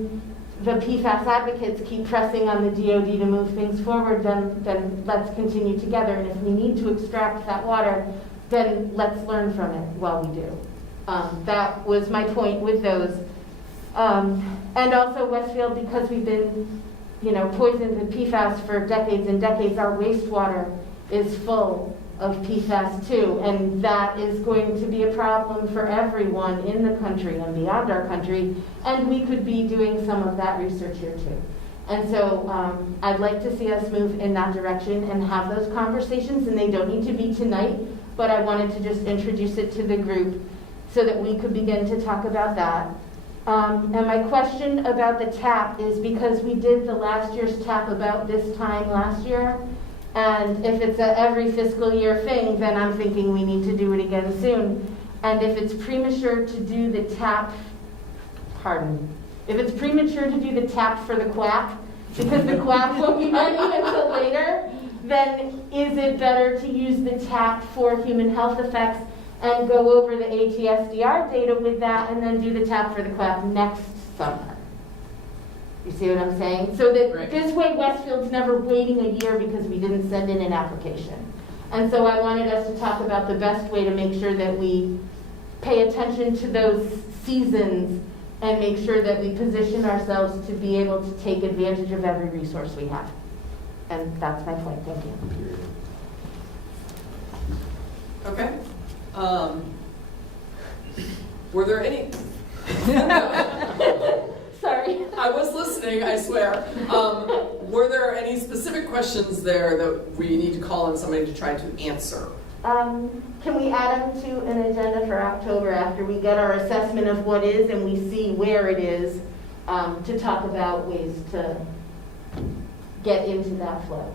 the PFAS advocates keep pressing on the DOD to move things forward, then let's continue together. And if we need to extract that water, then let's learn from it while we do. That was my point with those. And also Westfield, because we've been, poisoned with PFAS for decades and decades, our wastewater is full of PFAS too, and that is going to be a problem for everyone in the country and beyond our country, and we could be doing some of that research here too. And so I'd like to see us move in that direction and have those conversations, and they don't need to be tonight, but I wanted to just introduce it to the group so that we could begin to talk about that. And my question about the TAP is because we did the last year's TAP about this time last year, and if it's a every fiscal year thing, then I'm thinking we need to do it again soon. And if it's premature to do the TAP, if it's premature to do the TAP for the QAP, because the QAP won't be ready until later, then is it better to use the TAP for human health effects and go over the ATSDR data with that and then do the TAP for the QAP next summer? You see what I'm saying? So that this way Westfield's never waiting a year because we didn't send in an application. And so I wanted us to talk about the best way to make sure that we pay attention to those seasons and make sure that we position ourselves to be able to take advantage of every resource we have. And that's my point. Thank you. Okay. Were there any? Sorry. I was listening, I swear. Were there any specific questions there that we need to call on somebody to try to answer? Can we add them to an agenda for October after we get our assessment of what is and we see where it is, to talk about ways to get into that flow?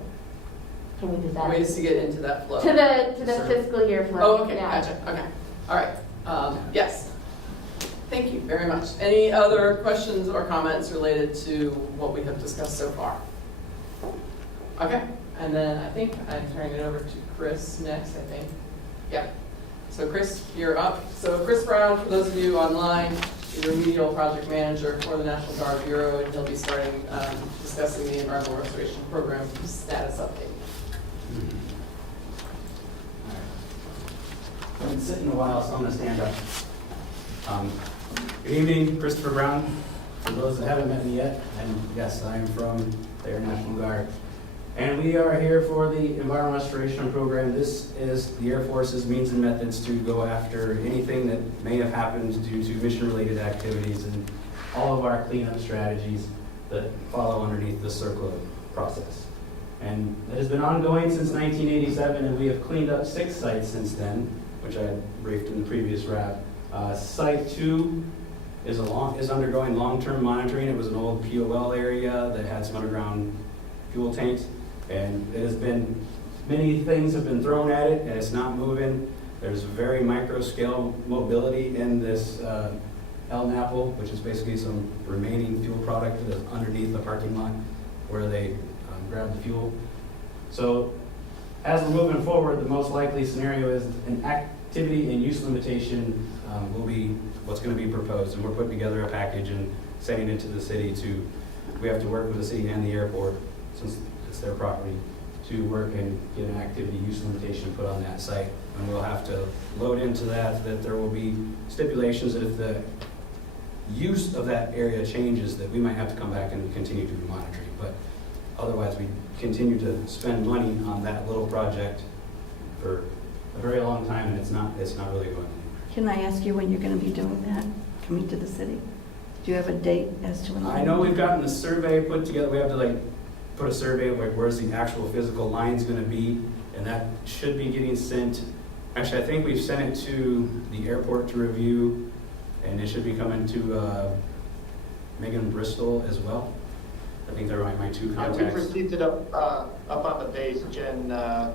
Can we just add ways to get into that flow? To the fiscal year flow. Oh, okay, yeah. gotcha. Okay, all right. Yes. Thank you very much. Any other questions or comments related to what we have discussed so far? Okay, and then I think I'm turning it over to Chris next, I think. Yeah. So Chris, you're up. So Chris Brown, for those of you online, is remedial project manager for the National Guard Bureau, and he'll be starting discussing the Environmental Restoration Program status update. I've been sitting a while, so I'm going to stand up. Good evening, Christopher Brown. For those that haven't met me yet, and yes, I am from the Air National Guard. And we are here for the Environmental Restoration Program. This is the Air Force's means and methods to go after anything that may have happened due to mission-related activities and all of our cleanup strategies that follow underneath the CERCLA process. And it has been ongoing since 1987, and we have cleaned up 6 sites since then, which I briefed in the previous RAB. Site 2 is undergoing long-term monitoring. It was an old POL area that had some underground fuel tanks, and it has been, many things have been thrown at it, and it's not moving. There's very micro-scale mobility in this LNAPL, which is basically some remaining fuel product that is underneath the parking lot where they grab the fuel. So as we're moving forward, the most likely scenario is an activity and use limitation will be what's going to be proposed, and we're putting together a package and sending it to the city we have to work with the city and the airport, since it's their property, to work and get an activity use limitation put on that site. And we'll have to load into that there will be stipulations that if the use of that area changes, that we might have to come back and continue to do monitoring. But otherwise, we continue to spend money on that little project for a very long time, and it's not really going anywhere. Can I ask you when you're going to be doing that, coming to the city? Do you have a date as to when? I know we've gotten the survey put together. We have to put a survey of where's the actual physical lines going to be, and that should be getting sent. Actually, I think we've sent it to the airport to review, and it should be coming to Megan Bristol as well. I think they're my 2 contacts. Yeah, we've received it up on the base. Jen, I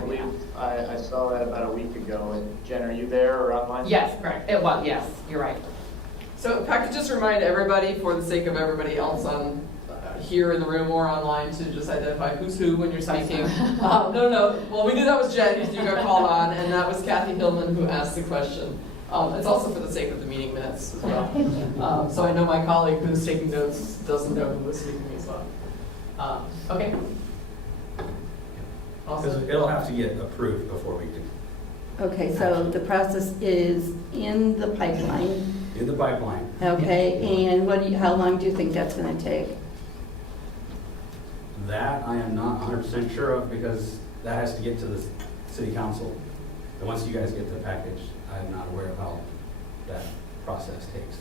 believe I saw that about a week ago. And Jen, are you there or online? Yes, correct. It was, yes, you're right. So if I could just remind everybody, for the sake of everybody else on here in the room or online, to just identify who's who when you're speaking. No. Well, we knew that was Jen, because you got called on, and that was Kathy Hillman who asked the question. It's also for the sake of the meeting minutes as well. So I know my colleague who's taking notes doesn't know who was speaking as well. Okay. Because it'll have to get approved before we can. Okay, so the process is in the pipeline. In the pipeline. Okay, and how long do you think that's going to take? That I am not 100% sure of because that has to get to the city council. And once you guys get the package, I'm not aware of how that process takes.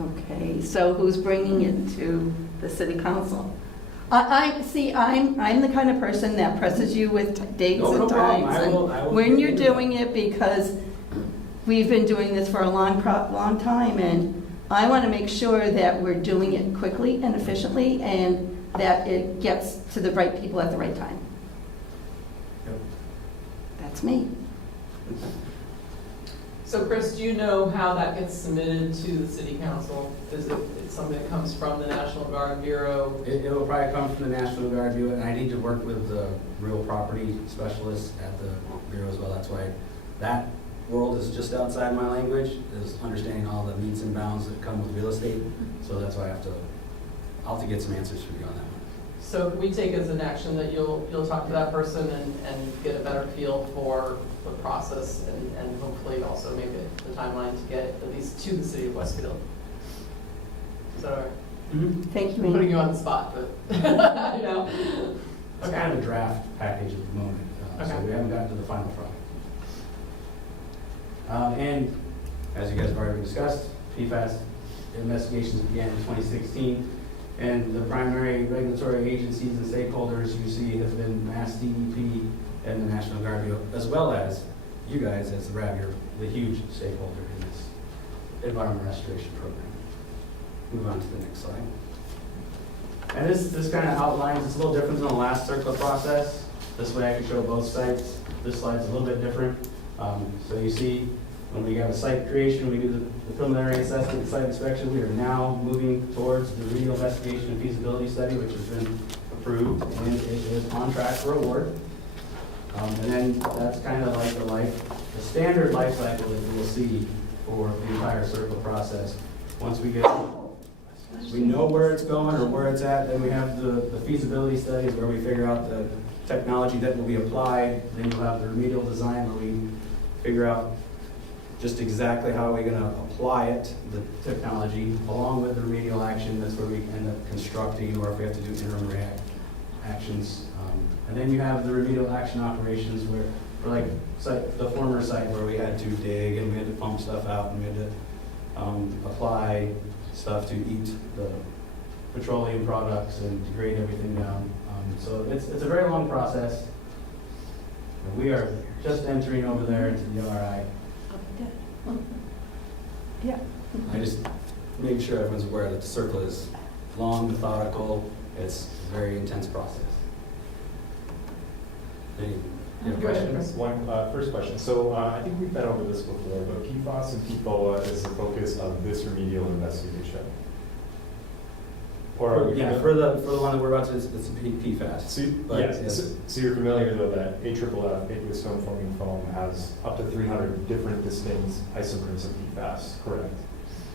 Okay, so who's bringing it to the city council? I'm the kind of person that presses you with dates No and problem. times. I will When you're do that. doing it, because we've been doing this for a long time, and I want to make sure that we're doing it quickly and efficiently, and that it gets to the right people at the right time. Yep. That's me. So Chris, do you know how that gets submitted to the city council? Is it something that comes from the National Guard Bureau? It will probably come from the National Guard Bureau, and I need to work with the real property specialists at the Bureau as well. That's why that world is just outside my language, is understanding all the metes and bounds that come with real estate. So that's why I'll have to get some answers from you on that one. So can we take as an action that you'll talk to that person and get a better feel for the process and hopefully also maybe the timeline to get at least to the city of Westfield? Is that all right? Mm-hmm. Thank you, I'm putting Amy. you on the spot, but, you know. It's kind of a draft package at the moment, so Okay. we haven't gotten to the final product. And as you guys have already discussed, PFAS investigations began in 2016, and the primary regulatory agencies and stakeholders you see have been Mass DEP and the National Guard Bureau, as well as you guys as the RAB, you're the huge stakeholder in this environment restoration program. Move on to the next slide. And this kind of outlines, it's a little different than the last CERCLA process. This way I can show both sites. This slide's a little bit different. So you see, when we have a site creation, we do the preliminary assessment, site inspection. We are now moving towards the remedial investigation and feasibility study, which has been approved, and it is on track for award. And then that's kind of like the standard life cycle that you will see for the entire CERCLA process. Once we know where it's going or where it's at, then we have the feasibility studies where we figure out the technology that will be applied. Then you'll have the remedial design where we figure out just exactly how are we going to apply it, the technology, along with the remedial action. That's where we end up constructing, or if we have to do interim actions. And then you have the remedial action operations where, like the former site where we had to dig and we had to pump stuff out and we had to apply stuff to eat the petroleum products and degrade everything down. So it's a very long process. And we are just entering over there into the RI. Yeah. I just make sure everyone's aware that the CERCLA is long, methodical. It's a very intense process. Any Go ahead, questions? First question. So I think we've been over this before, but PFAS and PFOA is the focus of this remedial investigation. Or Yeah, for the one that we're about to, it's PFAS. So you're familiar though that AFFF, aqueous film forming foam, has up to 300 different distinct isomers of PFAS, correct?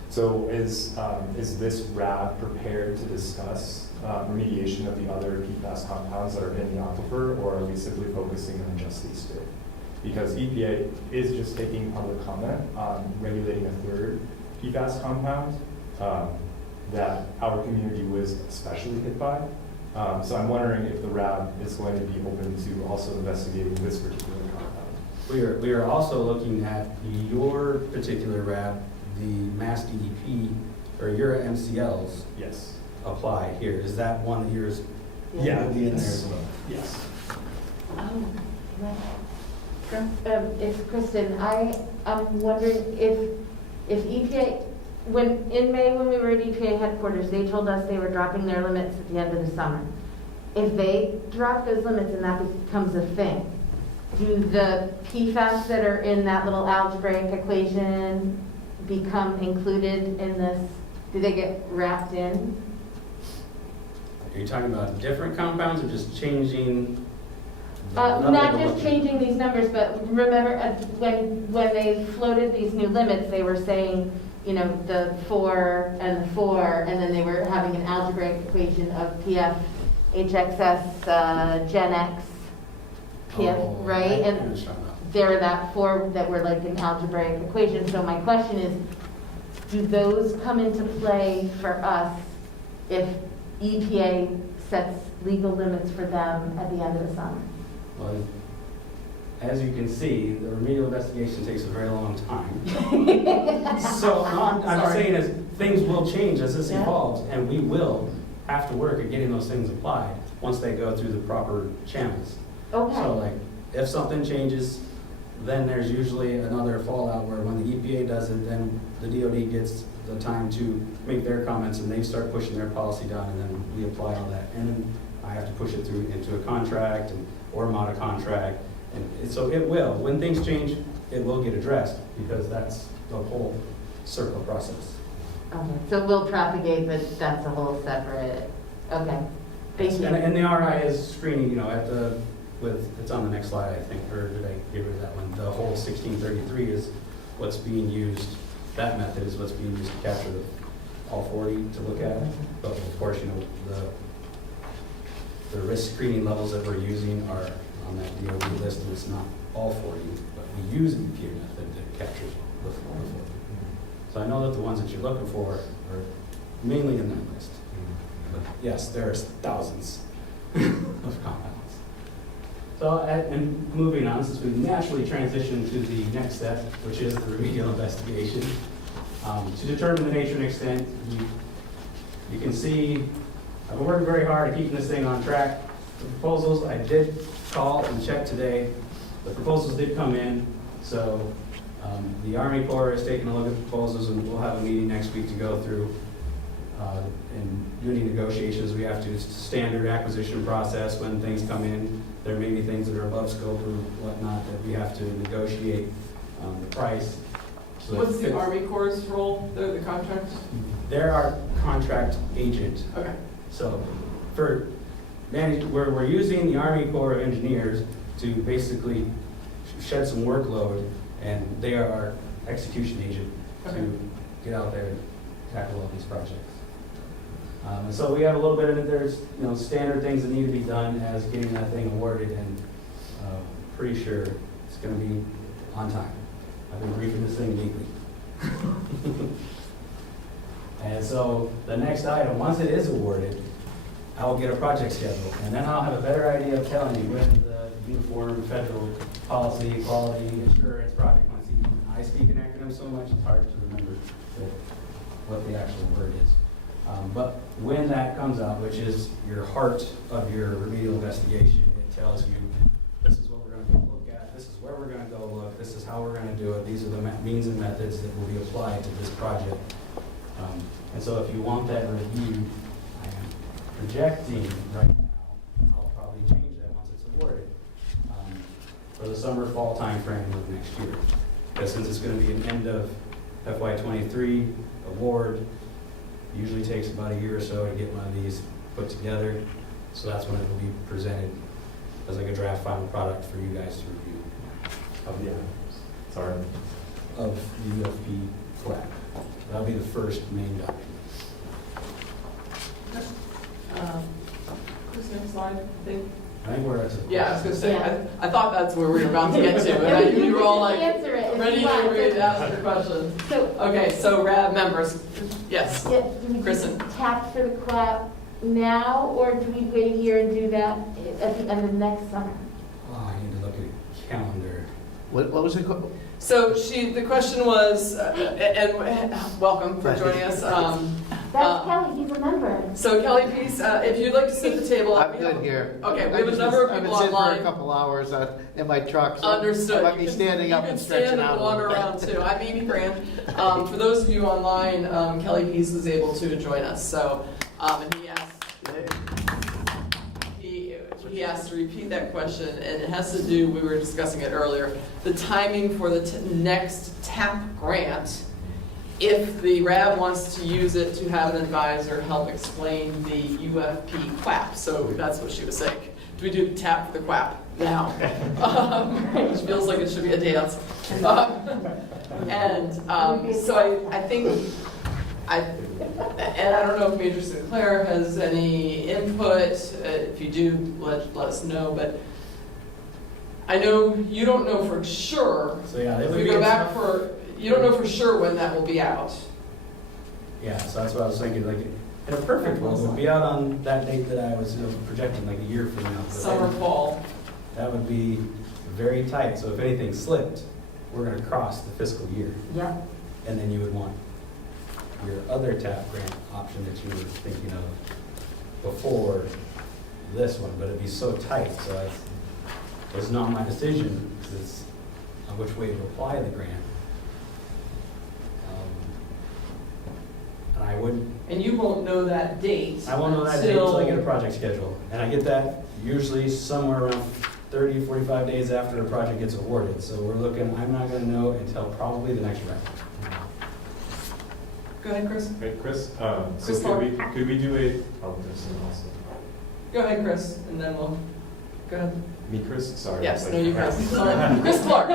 So is this RAB prepared to discuss remediation of the other PFAS compounds that are in the aquifer, or are we simply focusing on just these two? Because EPA is just taking public comment on regulating a third PFAS compound that our community was especially hit by. So I'm wondering if the RAB is going to be open to also investigating this particular compound. We are also looking at your particular RAB, the Mass DEP, or your MCLs. Yes. Apply here. Is that one of yours? Yeah. Will be in there as well. Yes. It's Kristen. I'm wondering if EPA, in May when we were at EPA headquarters, they told us they were dropping their limits at the end of the summer. If they drop those limits and that becomes a thing, do the PFAS that are in that little algebraic equation become included in this? Do they get wrapped in? Are you talking about different compounds or just changing Not just changing these numbers, but remember when they floated these new limits, they were saying, you know, the 4 and the 4, and then they were having an algebraic equation of PF, HXS, Gen X, PF, right? And there were that 4 that were like an algebraic equation. So my question is, do those come into play for us if EPA sets legal limits for them at the end of the summer? Well, as you can see, the remedial investigation takes a very long time. So I'm saying is things will change as this evolves, and we will have to work at getting those things applied once they go through the proper channels. Okay. So like, if something changes, then there's usually another fallout where when the EPA does it, then the DOD gets the time to make their comments and they start pushing their policy down, and then we apply all that. And then I have to push it through into a contract or mod a contract. And so it will, when things change, it will get addressed because that's the whole circle process. Okay, so we'll propagate, but that's a whole separate, okay. Thank you. And the RI is screening, you know, it's on the next slide, I think, or did I get rid of that one? The whole 1633 is what's being used, that method is what's being used to capture all 40 to look at. But of course, you know, the risk screening levels that we're using are on that DOD list, and it's not all 40, but we use the EPA method that captures the 40. So I know that the ones that you're looking for are mainly in that list. But yes, there's thousands of compounds. So, and moving on, since we naturally transition to the next step, which is the remedial investigation, to determine the nature and extent, you can see I've been working very hard at keeping this thing on track. The proposals, I did call and check today. The proposals did come in, so the Army Corps is taking a look at the proposals, and we'll have a meeting next week to go through and do any negotiations. We have to, it's a standard acquisition process when things come in. There may be things that are above scope or whatnot that we have to negotiate the price. So what's the Army Corps' role? They're the contract? They're our contract agent. Okay. So for we're using the Army Corps of Engineers to basically shed some workload, and they are our execution agent to get out there and tackle all these projects. And so we have a little bit of it. There's standard things that need to be done as getting that thing awarded, and pretty sure it's going to be on time. I've been briefing this thing weekly. And so the next item, once it is awarded, I will get a project schedule, and then I'll have a better idea of telling you when the uniform federal policy, quality, assurance project must be. I speak in acronyms so much, it's hard to remember what the actual word is. But when that comes out, which is your heart of your remedial investigation, it tells you this is what we're going to look at, this is where we're going to go look, this is how we're going to do it, these are the means and methods that will be applied to this project. And so if you want that reviewed, I am projecting right now, I'll probably change that once it's awarded, for the summer, fall time frame of next year. Because since it's going to be an end of FY23 award, usually takes about a year or so to get one of these put together. So that's when it will be presented as like a draft final product for you guys to review. Of the UFP FLAP. That'll be the first main document. Who's next slide, I think? I think we're at the Yeah, I was going to say, Yeah. I thought that's where we were about to get to, and I knew you were all like, Answer it if ready you want. to ask your questions. So, Okay, so RAB members, yes. yeah, do we Kristen. just tap for the clap now, or do we wait here and do that at the end of next summer? Oh, I need to look at a calendar. What was it called? So the question was, and welcome for joining us. That's Kelly, he's a member. So Kelly, please, if you'd like to sit at the table. I'm good here. Okay, we have a number of people I've been sitting online. for a couple hours in my truck. So Understood. I might be standing up and stretching out a little You bit. can stand and wander around too. I'm Amy Grant. For those of you online, Kelly Peace was able to join us. So, and he asked to repeat that question, and it has to do, we were discussing it earlier, the timing for the next TAP grant, if the RAB wants to use it to have an advisor help explain the UFP QAP. So that's what she was saying. do we do tap for the quack now? Which feels like it should be a dance. So I think, and I don't know if Major Sinclair has any input. If you do, let us know. But I know you don't know for sure. So yeah, if we go back for, you don't know for sure when that will be out. Yeah, so that's what I was thinking. Like, in a perfect world, it would be out on that date that I was projecting, like a year from now. But Summer, fall. That would be very tight. So if anything slipped, we're going to cross the fiscal year. Yeah. And then you would want your other TAP grant option that you were thinking of before this one, but it'd be so tight. So it's not my decision, because it's on which way to apply the grant. And I wouldn't. And you won't know that date. I won't know that date until I get a project schedule. And I get that usually somewhere around 30, 45 days after a project gets awarded. So we're looking, I'm not going to know until probably the next round. Go ahead, Chris. Hey, Chris, Chris so could we do a, oh, there's someone else. Go ahead, Chris, and then we'll, go ahead. Me, Chris? Sorry. Yes, no, you, Chris. Sorry. Chris Clark.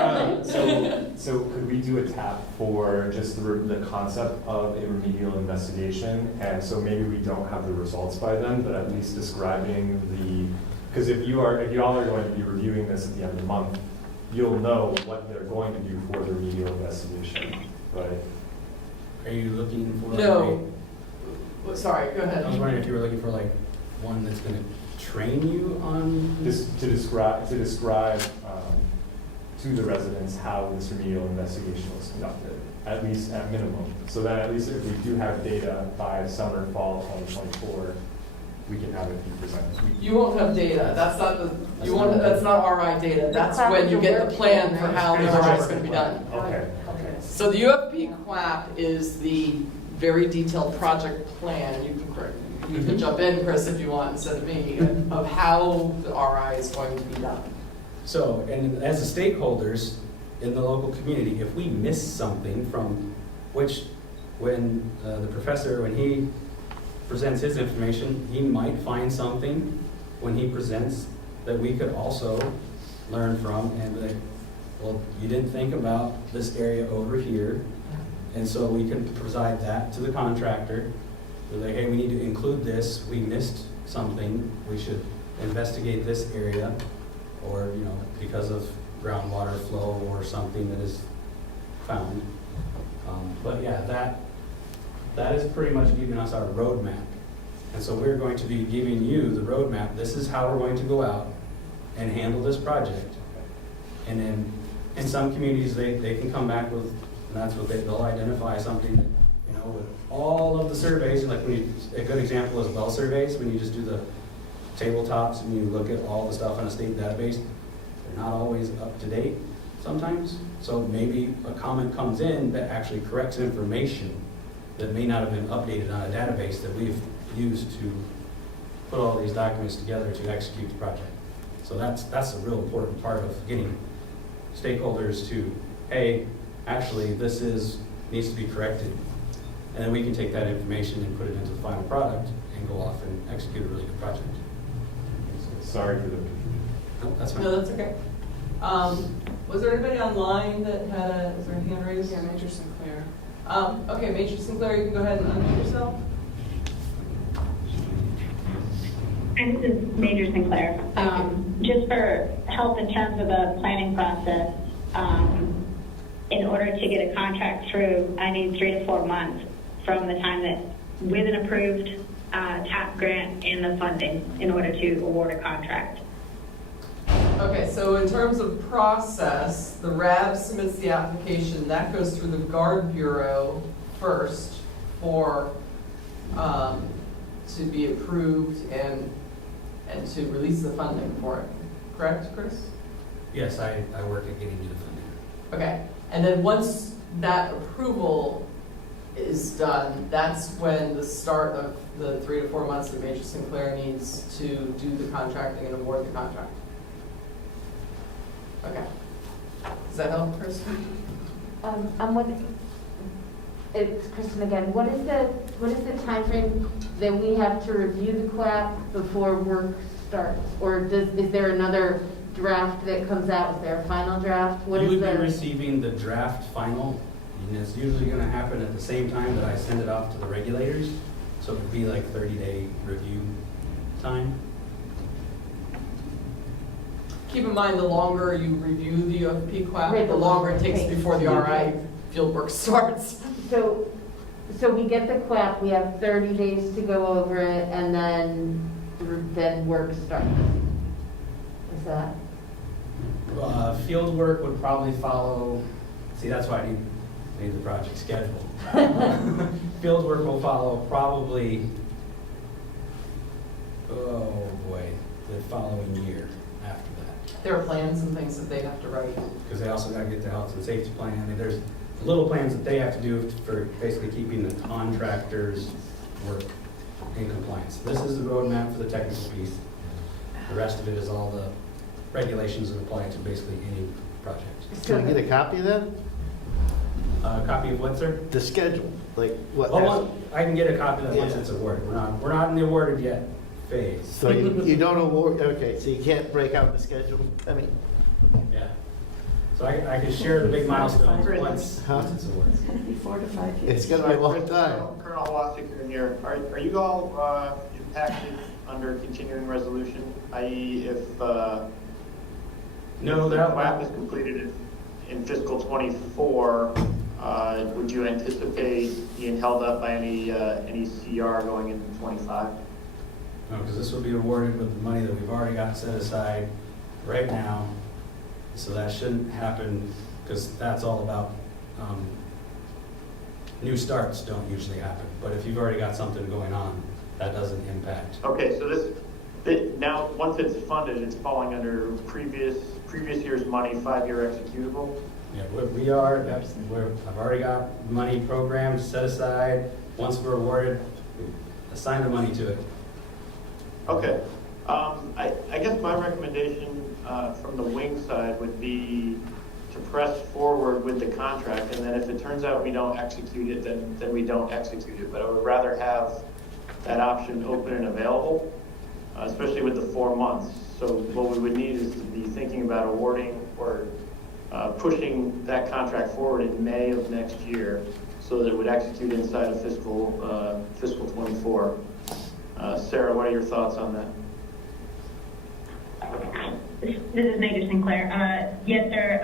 So could we do a tap for just the concept of a remedial investigation? And so maybe we don't have the results by then, but at least describing because if y'all are going to be reviewing this at the end of the month, you'll know what they're going to do for the remedial investigation, right? Are you looking for? No. Sorry, go ahead. I was wondering if you were looking for like one that's going to train you on Just to describe to the residents how this remedial investigation was conducted, at least at minimum, so that at least if we do have data by summer, fall 2024, we can have it be presented. You won't have data. That's not the. You won't. That's not RI data. That's when you get the plan for how the RI is going to be done. Okay. So the UFP QAP is the very detailed project plan. You can jump in, Chris, if you want, instead of me, of how the RI is going to be done. So, and as the stakeholders in the local community, if we miss something from when the professor, when he presents his information, he might find something when he presents that we could also learn from and be like, well, you didn't think about this area over here. And so we can provide that to the contractor. We're like, hey, we need to include this. We missed something. We should investigate this area, or because of groundwater flow or something that is found. But yeah, that is pretty much giving us our roadmap. And so we're going to be giving you the roadmap. This is how we're going to go out and handle this project. And then in some communities, they can come back with, and that's what they'll identify something that, with all of the surveys, like a good example is well surveys, when you just do the tabletops and you look at all the stuff in a state database, they're not always up to date sometimes. So maybe a comment comes in that actually corrects information that may not have been updated on a database that we've used to put all these documents together to execute the project. So that's a real important part of getting stakeholders to, hey, actually this needs to be corrected. And then we can take that information and put it into the final product and go off and execute a really good project. Sorry for the No, that's fine. No, that's okay. Was there anybody online that had is there a hand raised? Yeah, Major Sinclair. Okay, Major Sinclair, you can go ahead and unmute yourself. This is Major Sinclair. Just for help in terms of the planning process, in order to get a contract through, I need 3 to 4 months from the time that with an approved TAP grant and the funding in order to award a contract. Okay, so in terms of process, the RAB submits the application. That goes through the Guard Bureau first for to be approved and to release the funding for it. Correct, Chris? Yes, I work at getting you the funding. Okay, and then once that approval is done, that's when the start of the 3 to 4 months that Major Sinclair needs to do the contracting and award the contract. Okay. Does that help, Chris? It's Kristen again. What is the time frame that we have to review the QAP before work starts? Or is there another draft that comes out? Is there a final draft? What You is would be the? receiving the draft final, and it's usually gonna happen at the same time that I send it off to the regulators. So it would be like 30-day review time. Keep in mind, the longer you review the UFP class, Right, the longer it takes takes. before the RI fieldwork starts. So we get the QAP, we have 30 days to go over it, and then work starts. Is that? Field work would probably follow, see, that's why I need the project schedule. Field work will follow probably, oh boy, the following year after that. There are plans and things that they have to write. Because they also got to get the health and safety plan. I mean, there's little plans that they have to do for basically keeping the contractors' work in compliance. This is the roadmap for the technical piece. The rest of it is all the regulations that apply to basically any project. Can I get a copy of that? A copy of what, sir? The schedule, like what? I can get a copy of that once it's awarded. We're not in the awarded yet phase. So you don't award, okay, so you can't break out the schedule? I mean, Yeah. So I can share the big milestones once it's awarded. It's gonna be 4 to 5 years. it's gonna be a long time. Colonel Wassinger here. Are you all impacted under continuing resolution, i.e. if No, the that WAP is completed in fiscal '24, would you anticipate being held up by any CR going into '25? No, because this will be awarded with the money that we've already got set aside right now. So that shouldn't happen, because that's all about, new starts don't usually happen. But if you've already got something going on, that doesn't impact. Okay, so now, once it's funded, it's falling under previous year's money, 5-year executable? Yeah, I've already got money programmed, set aside. Once we're awarded, we assign the money to it. Okay. I guess my recommendation from the wing side would be to press forward with the contract, and then if it turns out we don't execute it, then we don't execute it. But I would rather have that option open and available, especially with the 4 months. So what we would need is to be thinking about awarding or pushing that contract forward in May of next year so that it would execute inside of fiscal 24. Sarah, what are your thoughts on that? This is Major Sinclair. Yes, sir.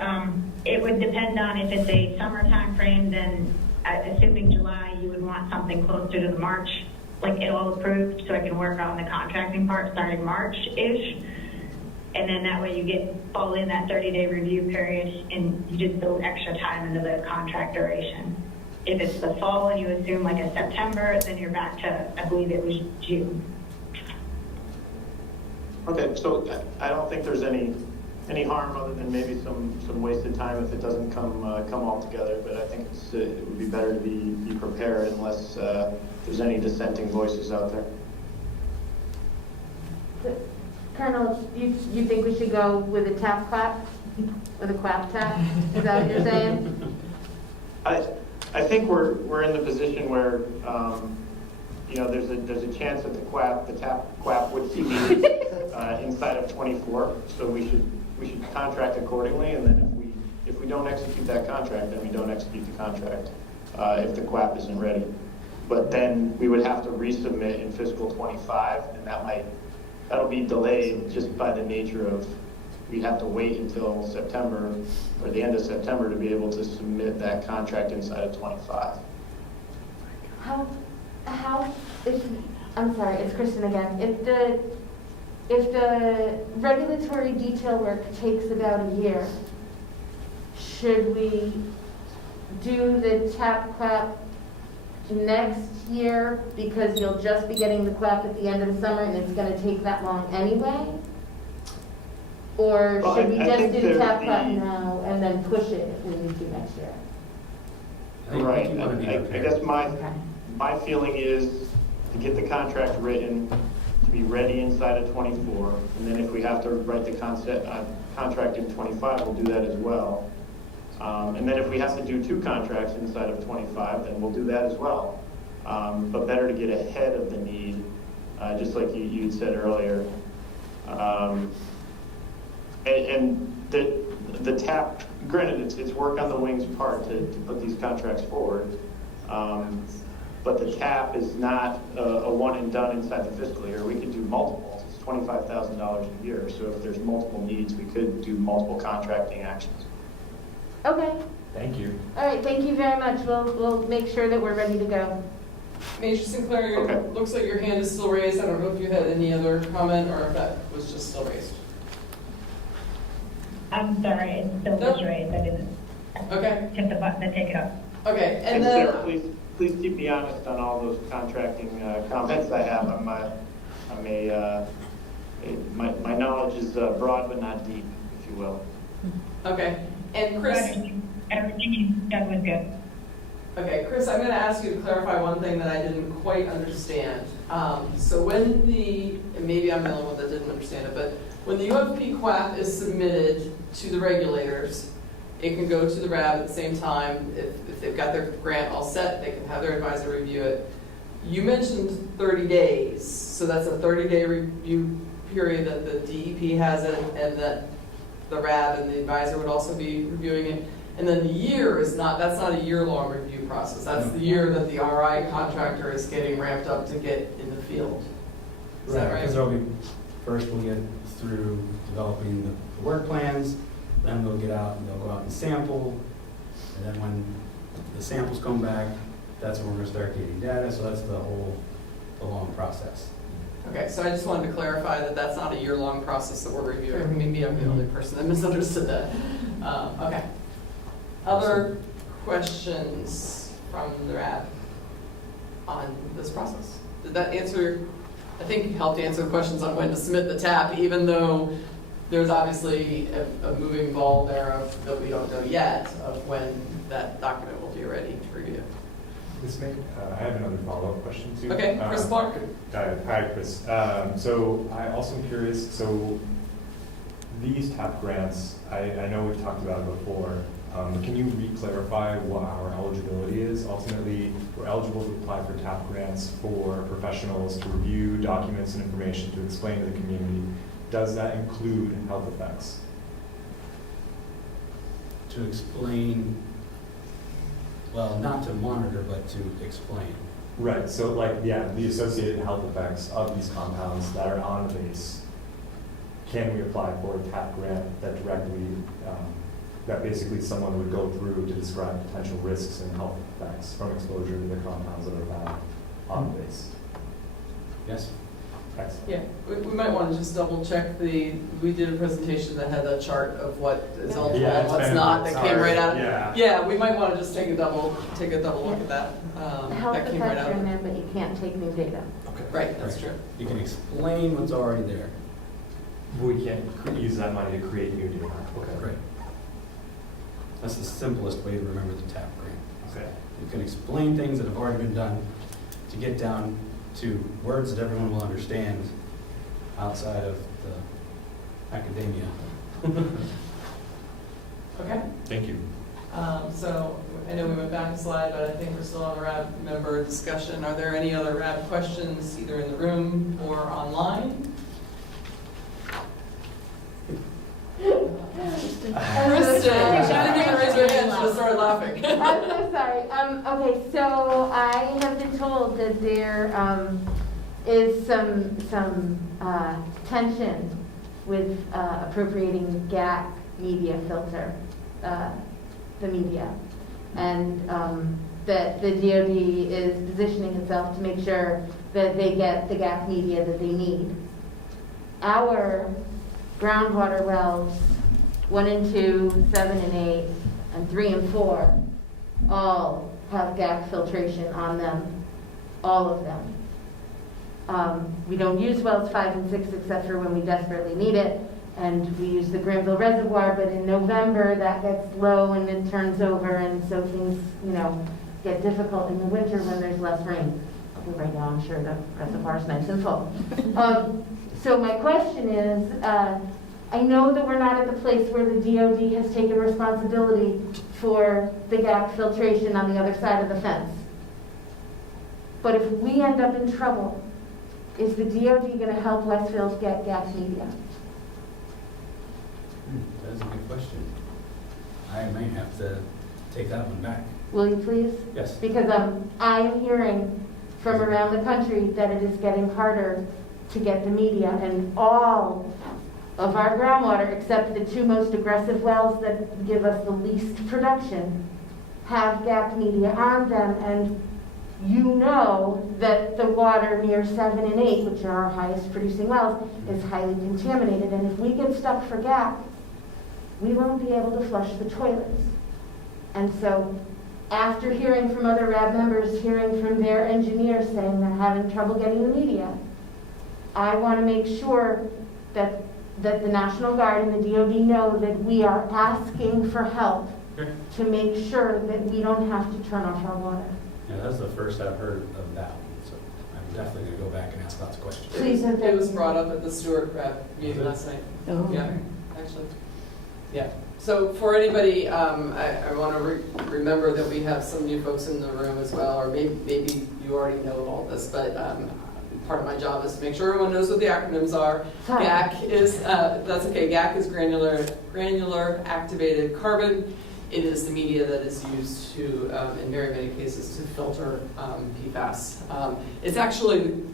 It would depend on if it's a summer time frame, then assuming July, you would want something closer to the March, like it all approved, so I can work on the contracting part starting March-ish. And then that way you get all in that 30-day review period and you just build extra time into the contract duration. If it's the fall and you assume like a September, then you're back to, I believe it was June. Okay, so I don't think there's any harm other than maybe some wasted time if it doesn't come all together. But I think it would be better to be prepared unless there's any dissenting voices out there. Colonel, you think we should go with a tap clap, with a clap tap? Is that what you're saying? I think we're in the position where there's a chance that the tap clap would be needed inside of 24. So we should contract accordingly, and then if we don't execute that contract, then we don't execute the contract if the QAP isn't ready. But then we would have to resubmit in fiscal 25, and that'll be delayed just by the nature of we have to wait until September or the end of September to be able to submit that contract inside of 25. I'm sorry, it's Kristen again. If the regulatory detail work takes about a year, should we do the tap clap next year because you'll just be getting the clap at the end of the summer and it's going to take that long anyway? Or should we just do the tap clap now and then push it if we need to next year? Right. I guess my feeling is to get the contract written, to be ready inside of 24, and then if we have to write the contract in 25, we'll do that as well. And then if we have to do 2 contracts inside of 25, then we'll do that as well. But better to get ahead of the need, just like you had said earlier. And the TAP, granted, it's work on the wing's part to put these contracts forward, but the TAP is not a one and done inside the fiscal year. We could do multiples. It's $25,000 a year. So if there's multiple needs, we could do multiple contracting actions. Okay. Thank you. All right, thank you very much. We'll make sure that we're ready to go. Major Sinclair, looks like your hand is still raised. I don't know if you had any other comment or if that was just still raised. I'm sorry, it still was raised. I didn't hit the button to take it up. Okay, And Sarah, please keep me honest on all those contracting comments I have. My knowledge is broad but not deep, if you will. Okay, and Chris. Everything you said was good. Okay, Chris, I'm going to ask you to clarify one thing that I didn't quite understand. So when and maybe I'm the only one that didn't understand it, but when the UFP QAF is submitted to the regulators, it can go to the RAB at the same time. If they've got their grant all set, they can have their advisor review it. You mentioned 30 days, so that's a 30-day review period that the DEP has it, and that the RAB and the advisor would also be reviewing it. And then the year is that's not a year-long review process. That's the year that the RI contractor is getting ramped up to get in the field. Is that right? Because first we'll get through developing the work plans, then they'll get out and they'll go out and sample, and then when the samples come back, that's when we're going to start getting data. So that's the long process. Okay, so I just wanted to clarify that that's not a year-long process that we're reviewing. Maybe I'm the only person that misunderstood that. Okay. Other questions from the RAB on this process? Did that answer, I think it helped answer the questions on when to submit the TAP, even though there's obviously a moving ball there that we don't know yet of when that document will be ready to review. I have another follow-up question too. Okay, Chris Clark. Hi, Chris. So I also am curious, so these TAP grants, I know we've talked about it before, can you re-clarify what our eligibility is? Ultimately, we're eligible to apply for TAP grants for professionals to review documents and information to explain to the community. Does that include health effects? To explain, well, not to monitor, but to explain. Right, so the associated health effects of these compounds that are on the base, can we apply for a TAP grant that directly, that basically someone would go through to describe potential risks and health effects from exposure to the compounds that are found on the base? Yes? Excellent. Yeah, we might want to just double check we did a presentation that had a chart of what is eligible and what's not, that came right out. Yeah, we might want to just take a double look at that. The health that came right effects out. are in there, but you can't take new data. Okay. Right, that's true. You can explain what's already there. We can't use that money to create new data. Okay. Right. That's the simplest way to remember the TAP grant. Okay. You can explain things that have already been done to get down to words that everyone will understand outside of the academia. Okay. Thank you. So I know we went back a slide, but I think we're still on the RAB member discussion. Are there any other RAB questions, either in the room or online? Kristen, she didn't even raise her hand, she just started laughing. I'm so sorry. Okay, so I have been told that there is some tension with appropriating GAC media filter, the media, and that the DoD is positioning itself to make sure that they get the GAC media that they need. Our groundwater wells 1 and 2, 7 and 8, and 3 and 4 all have GAC filtration on them, all of them. We don't use wells 5 and 6 except for when we desperately need it, and we use the Granville Reservoir, but in November that gets low and it turns over, and so things, get difficult in the winter when there's less rain. Right now I'm sure the reservoir's nice and full. So my question is, I know that we're not at the place where the DoD has taken responsibility for the GAC filtration on the other side of the fence. But if we end up in trouble is the DOD going to help Westfield get gas media? That is a good question. I might have to take that one back. Will you please? Yes. Because I am hearing from around the country that it is getting harder to get the media, and all of our groundwater, except the 2 most aggressive wells that give us the least production, have GAC media on them, and you know that the water near 7 and 8, which are our highest producing wells, is highly contaminated, and if we get stuck for GAC, we won't be able to flush the toilets. And so, after hearing from other RAB members, hearing from their engineers saying they're having trouble getting the media, I want to make sure that the National Guard and the DOD know that we are asking for help to make sure that we don't have to turn off our water. Yeah, that's the first I've heard of that one, so I'm definitely going to go back and ask lots of questions. Please, It was brought up at the Stewart RAB meeting last night. Oh. Yeah, actually. Yeah. So for anybody, I want to remember that we have some new folks in the room as well, or maybe you already know all this, but part of my job is to make sure everyone knows what the acronyms are. Sorry. GAC is, that's okay, GAC is granular activated carbon. It is the media that is used to, in very many cases, to filter PFAS. It's actually,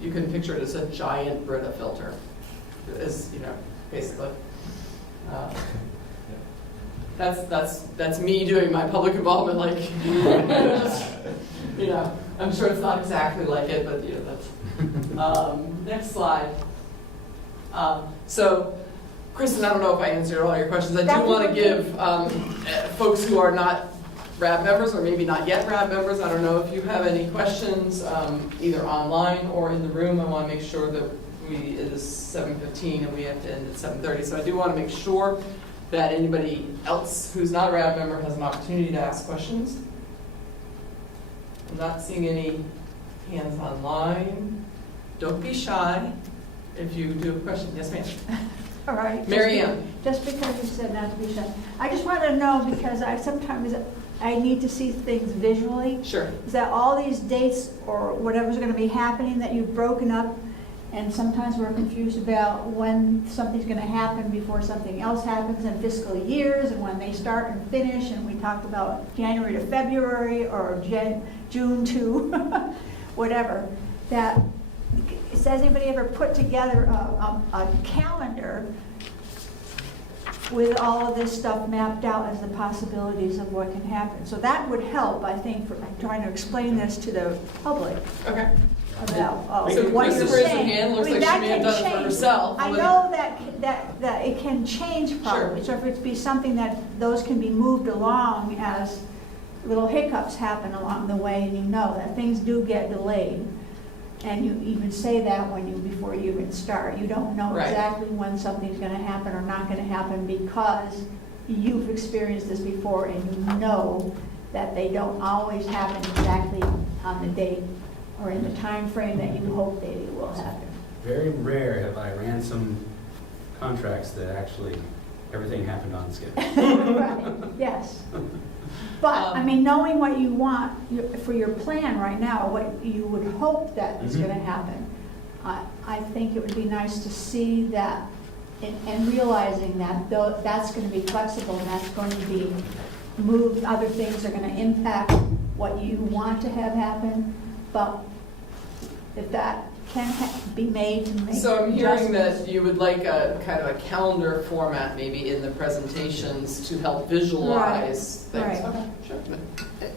you can picture it as a giant Brita filter, is, basically. That's me doing my public involvement, like, just, I'm sure it's not exactly like it, but that's. Next slide. So, Kristen, I don't know if I answered all your questions. I do want to give folks who are not RAB members, or maybe not yet RAB members, I don't know if you have any questions, either online or in the room. I want to make sure that it is 7:15 and we have to end at 7:30. So I do want to make sure that anybody else who's not a RAB member has an opportunity to ask questions. I'm not seeing any hands online. Don't be shy if you do have a question. Yes, ma'am. All right. Mary Ann. Just because you said not to be shy. I just wanted to know, because sometimes I need to see things visually. Sure. Is that all these dates or whatever's going to be happening that you've broken up, and sometimes we're confused about when something's going to happen before something else happens, in fiscal years, and when they start and finish, and we talked about January to February or June to whatever. Has anybody ever put together a calendar with all of this stuff mapped out as the possibilities of what can happen? So that would help, I think, for trying to explain this to the public. Okay. About so what you're saying. Hand looks like she may have done it for herself. I know that it can change probably. Sure. So if it be something that those can be moved along as little hiccups happen along the way, and you know that things do get delayed. And you even say that before you even start. You don't know exactly when something's going to happen or not going to happen, because you've experienced this before, and you know that they don't always happen exactly on the date or in the time frame that you hope they will happen. Very rare have I ran some contracts that actually everything happened on schedule. Right. Yes. But, knowing what you want for your plan right now, what you would hope that is going to happen, I think it would be nice to see that and realizing that that's going to be flexible and that's going to be moved. Other things are going to impact what you want to have happen, but if that can be made to make So I'm hearing that you would like a kind of a calendar format maybe in the presentations to help visualize things. Right. Okay, sure.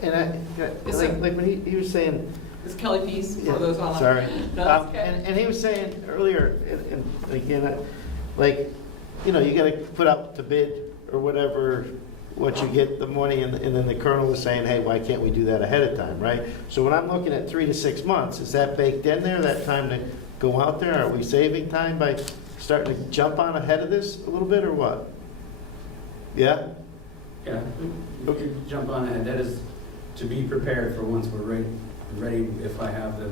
And like when he was saying, Is Kelly Peace for those online? sorry. No, that's okay. And he was saying earlier, and again, you got to put out to bid or whatever what you get the money, and then the colonel is saying, hey, why can't we do that ahead of time, right? So when I'm looking at 3 to 6 months, is that baked in there, that time to go out there? Are we saving time by starting to jump on ahead of this a little bit, or what? Yeah? Yeah, we could jump on ahead. That is to be prepared for once we're ready if I have the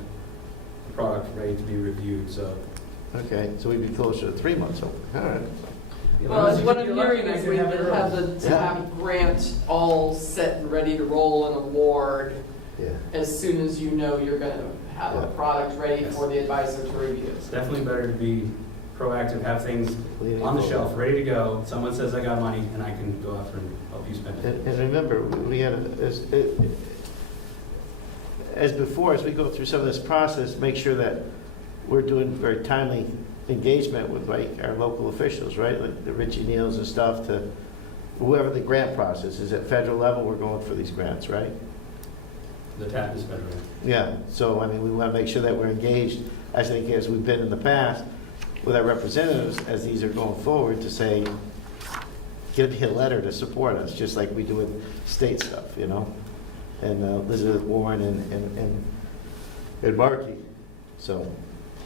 product ready to be reviewed, so. Okay, so we'd be closer to 3 months, all right. Well, what I'm hearing is we would have the TAP grant all set and ready to roll and award as soon as you know you're going to have a product ready for the advisor to review. It's definitely better to be proactive, have things on the shelf, ready to go. Someone says I got money, and I can go after and help you spend it. And remember, we got as before, as we go through some of this process, make sure that we're doing very timely engagement with like our local officials, right? Like the Richie Neals and stuff, to whoever the grant process is. At federal level, we're going for these grants, right? The tap is better. Yeah, so I mean, we want to make sure that we're engaged, I think, as we've been in the past, with our representatives as these are going forward, to say, give me a letter to support us, just like we do with state stuff, you know? And Elizabeth Warren and Markey. So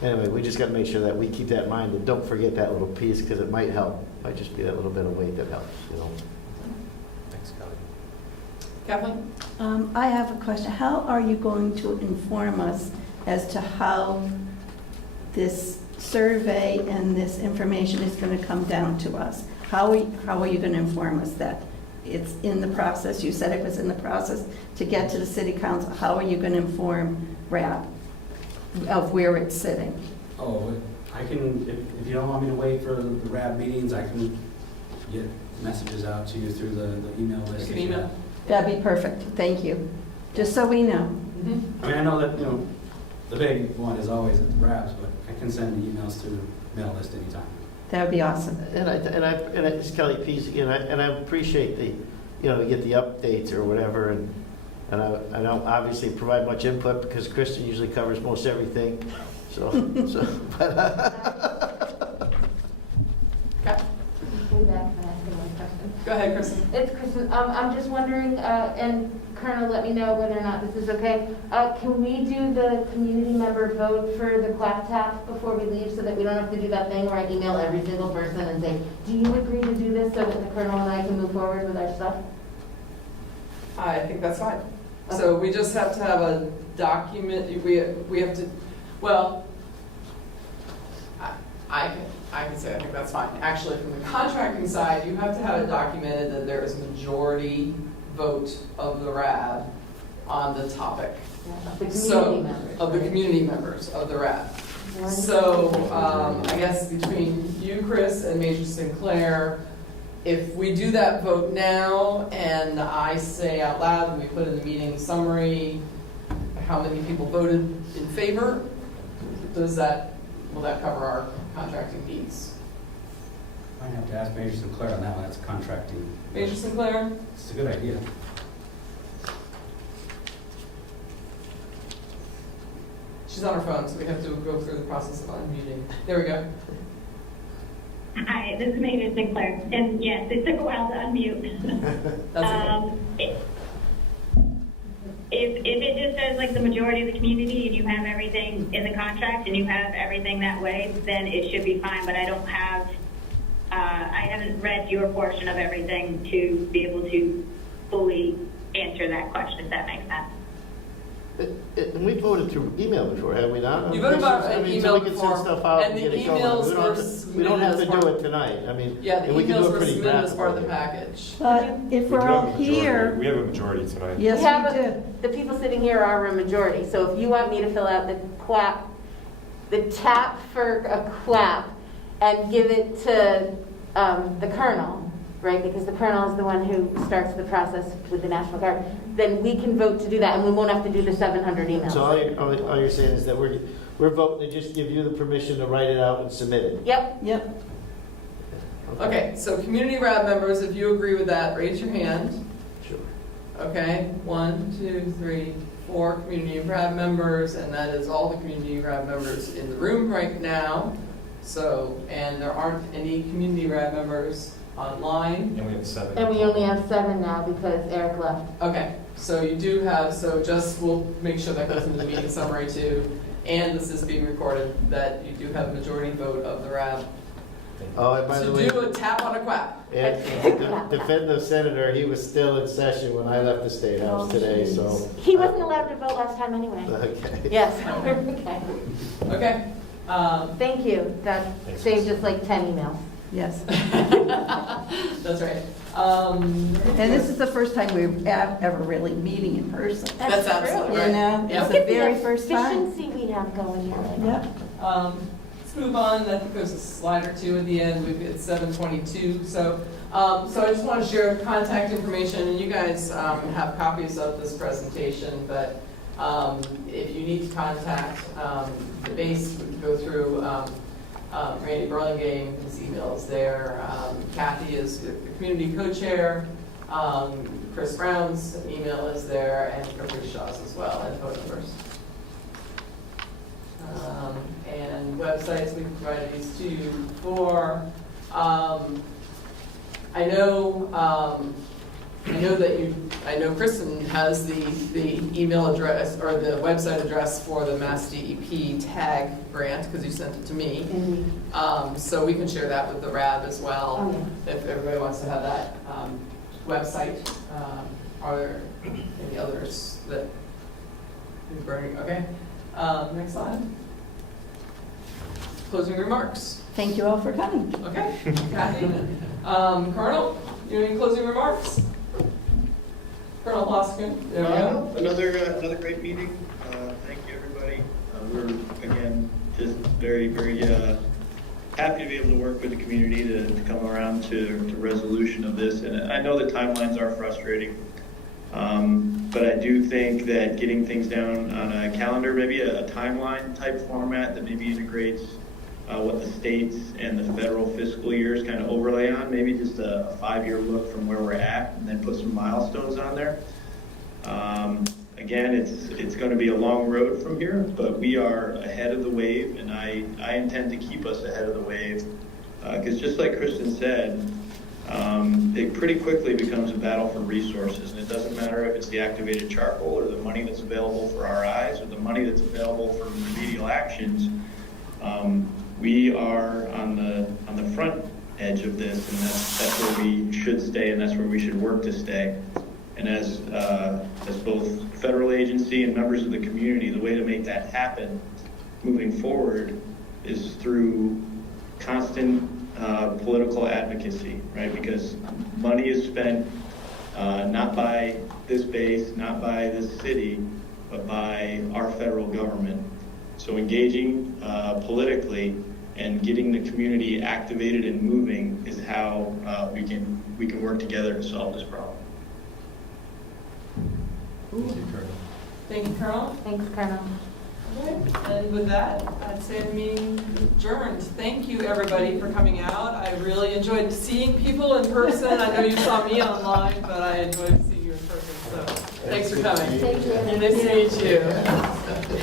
anyway, we just got to make sure that we keep that in mind and don't forget that little piece, because it might help. Might just be that little bit of weight that helps, you know? Thanks, Kelly. Kathleen? I have a question. How are you going to inform us as to how this survey and this information is going to come down to us? How are you going to inform us that it's in the process? You said it was in the process to get to the city council. How are you going to inform RAB of where it's sitting? Oh, I can, if you don't want me to wait for the RAB meetings, I can get messages out to you through the email list. You can email. That'd be perfect. Thank you. Just so we know. Mm-hmm. I mean, I know that, the big one is always at the RABs, but I can send emails to the mail list anytime. That would be awesome. And it's Kelly Pease, and I appreciate the, we get the updates or whatever, and I don't obviously provide much input because Kristen usually covers most everything. So but Okay. Can I ask another question? Go ahead, Kristen. It's Kristen. I'm just wondering, and Colonel, let me know whether or not this is okay. Can we do the community member vote for the quack tap before we leave, so that we don't have to do that thing where I email every single person and say, do you agree to do this, so that the Colonel and I can move forward with our stuff? I think that's fine. So we just have to have a document, we have to, well, I can say I think that's fine. Actually, from the contracting side, you have to have it documented that there is majority vote of the RAB on the topic. Of the community members. Of the community members of the RAB. So I guess between you, Chris, and Major Sinclair, if we do that vote now and I say out loud and we put in the meeting summary how many people voted in favor, will that cover our contracting needs? I might have to ask Major Sinclair on that one. That's contracting. Major Sinclair? It's a good idea. She's on her phone, so we have to go through the process of unmuting. There we go. Hi, this is Major Sinclair. And yes, it took a while to unmute. That's okay. If it just says like the majority of the community and you have everything in the contract and you have everything that way, then it should be fine. But I don't have, I haven't read your portion of everything to be able to fully answer that question, if that makes sense. And we voted through email before, have we not? You voted about an email so we can before, send stuff out and and the get it going. emails We don't were have to, submitted we don't have to as do part- it tonight. I mean, Yeah, the and we can do emails it were pretty submitted as part of the rapidly. package. But if we're all here, We have a majority tonight. yes, we do. The people sitting here are a majority, so if you want me to fill out the tap for a clap and give it to the Colonel, right, because the Colonel is the one who starts the process with the National Guard, then we can vote to do that, and we won't have to do the 700 emails. So all you're saying is that we're voting to just give you the permission to write it out and submit it? Yep. Yep. Okay, so community RAB members, if you agree with that, raise your hand. Sure. Okay, 1, 2, 3, 4 community RAB members, and that is all the community RAB members in the room right now. So, and there aren't any community RAB members online. And we have 7. And we only have 7 now because Eric left. Okay, so you do have, so just, we'll make sure that goes into the meeting summary too, and this is being recorded, that you do have a majority vote of the RAB. Oh, and by the way, To do a tap on a quack. and defend the senator, he was still in session when I left the State House today, so. He wasn't allowed to vote last time anyway. Okay. Yes. Okay. Thank you. That saved us like 10 emails. Yes. That's right. And this is the first time we're ever really meeting in person. That's absolutely right. You know, Yeah. it's the very first time. Efficiency we have going here. Yep. Let's move on. I think there's a slide or two at the end. It's 7:22. So I just want to share contact information, and you guys have copies of this presentation. But if you need to contact the base, we can go through Randy Burlingame. His email is there. Kathy is the community co-chair. Chris Brown's email is there, and Caprice Shaw's as well, and phone numbers. And websites, we can provide these to you for. I know Kristen has the email address or the website address for the Mass DEP tag grant because you sent it to me. So we can share that with the RAB as well if everybody wants to have that website. Are there any others that you're burning? Okay. Next slide. Closing remarks. Thank you all for coming. Okay. Kathy? Colonel, you have any closing remarks? Colonel Boskin, there we go. Another great meeting. Thank you, everybody. We're, again, just very, very happy to be able to work with the community to come around to resolution of this. And I know the timelines are frustrating, but I do think that getting things down on a calendar, maybe a timeline type format that maybe integrates what the states and the federal fiscal years kind of overlay on, maybe just a 5-year look from where we're at, and then put some milestones on there. Again, it's going to be a long road from here, but we are ahead of the wave, and I intend to keep us ahead of the wave, because just like Kristen said, it pretty quickly becomes a battle for resources, and it doesn't matter if it's the activated charcoal or the money that's available for RIs or the money that's available for remedial actions. We are on the front edge of this, and that's where we should stay, and that's where we should work to stay. And as both federal agency and members of the community, the way to make that happen moving forward is through constant political advocacy, right? Because money is spent not by this base, not by this city, but by our federal government. So engaging politically and getting the community activated and moving is how we can work together to solve this problem. Thank you, Colonel. Thanks, Colonel. Okay. And with that, I'd say the meeting adjourned. Thank you, everybody, for coming out. I really enjoyed seeing people in person. I know you saw me online, but I enjoyed seeing you in person. So thanks for coming. Thank you. Nice to meet you.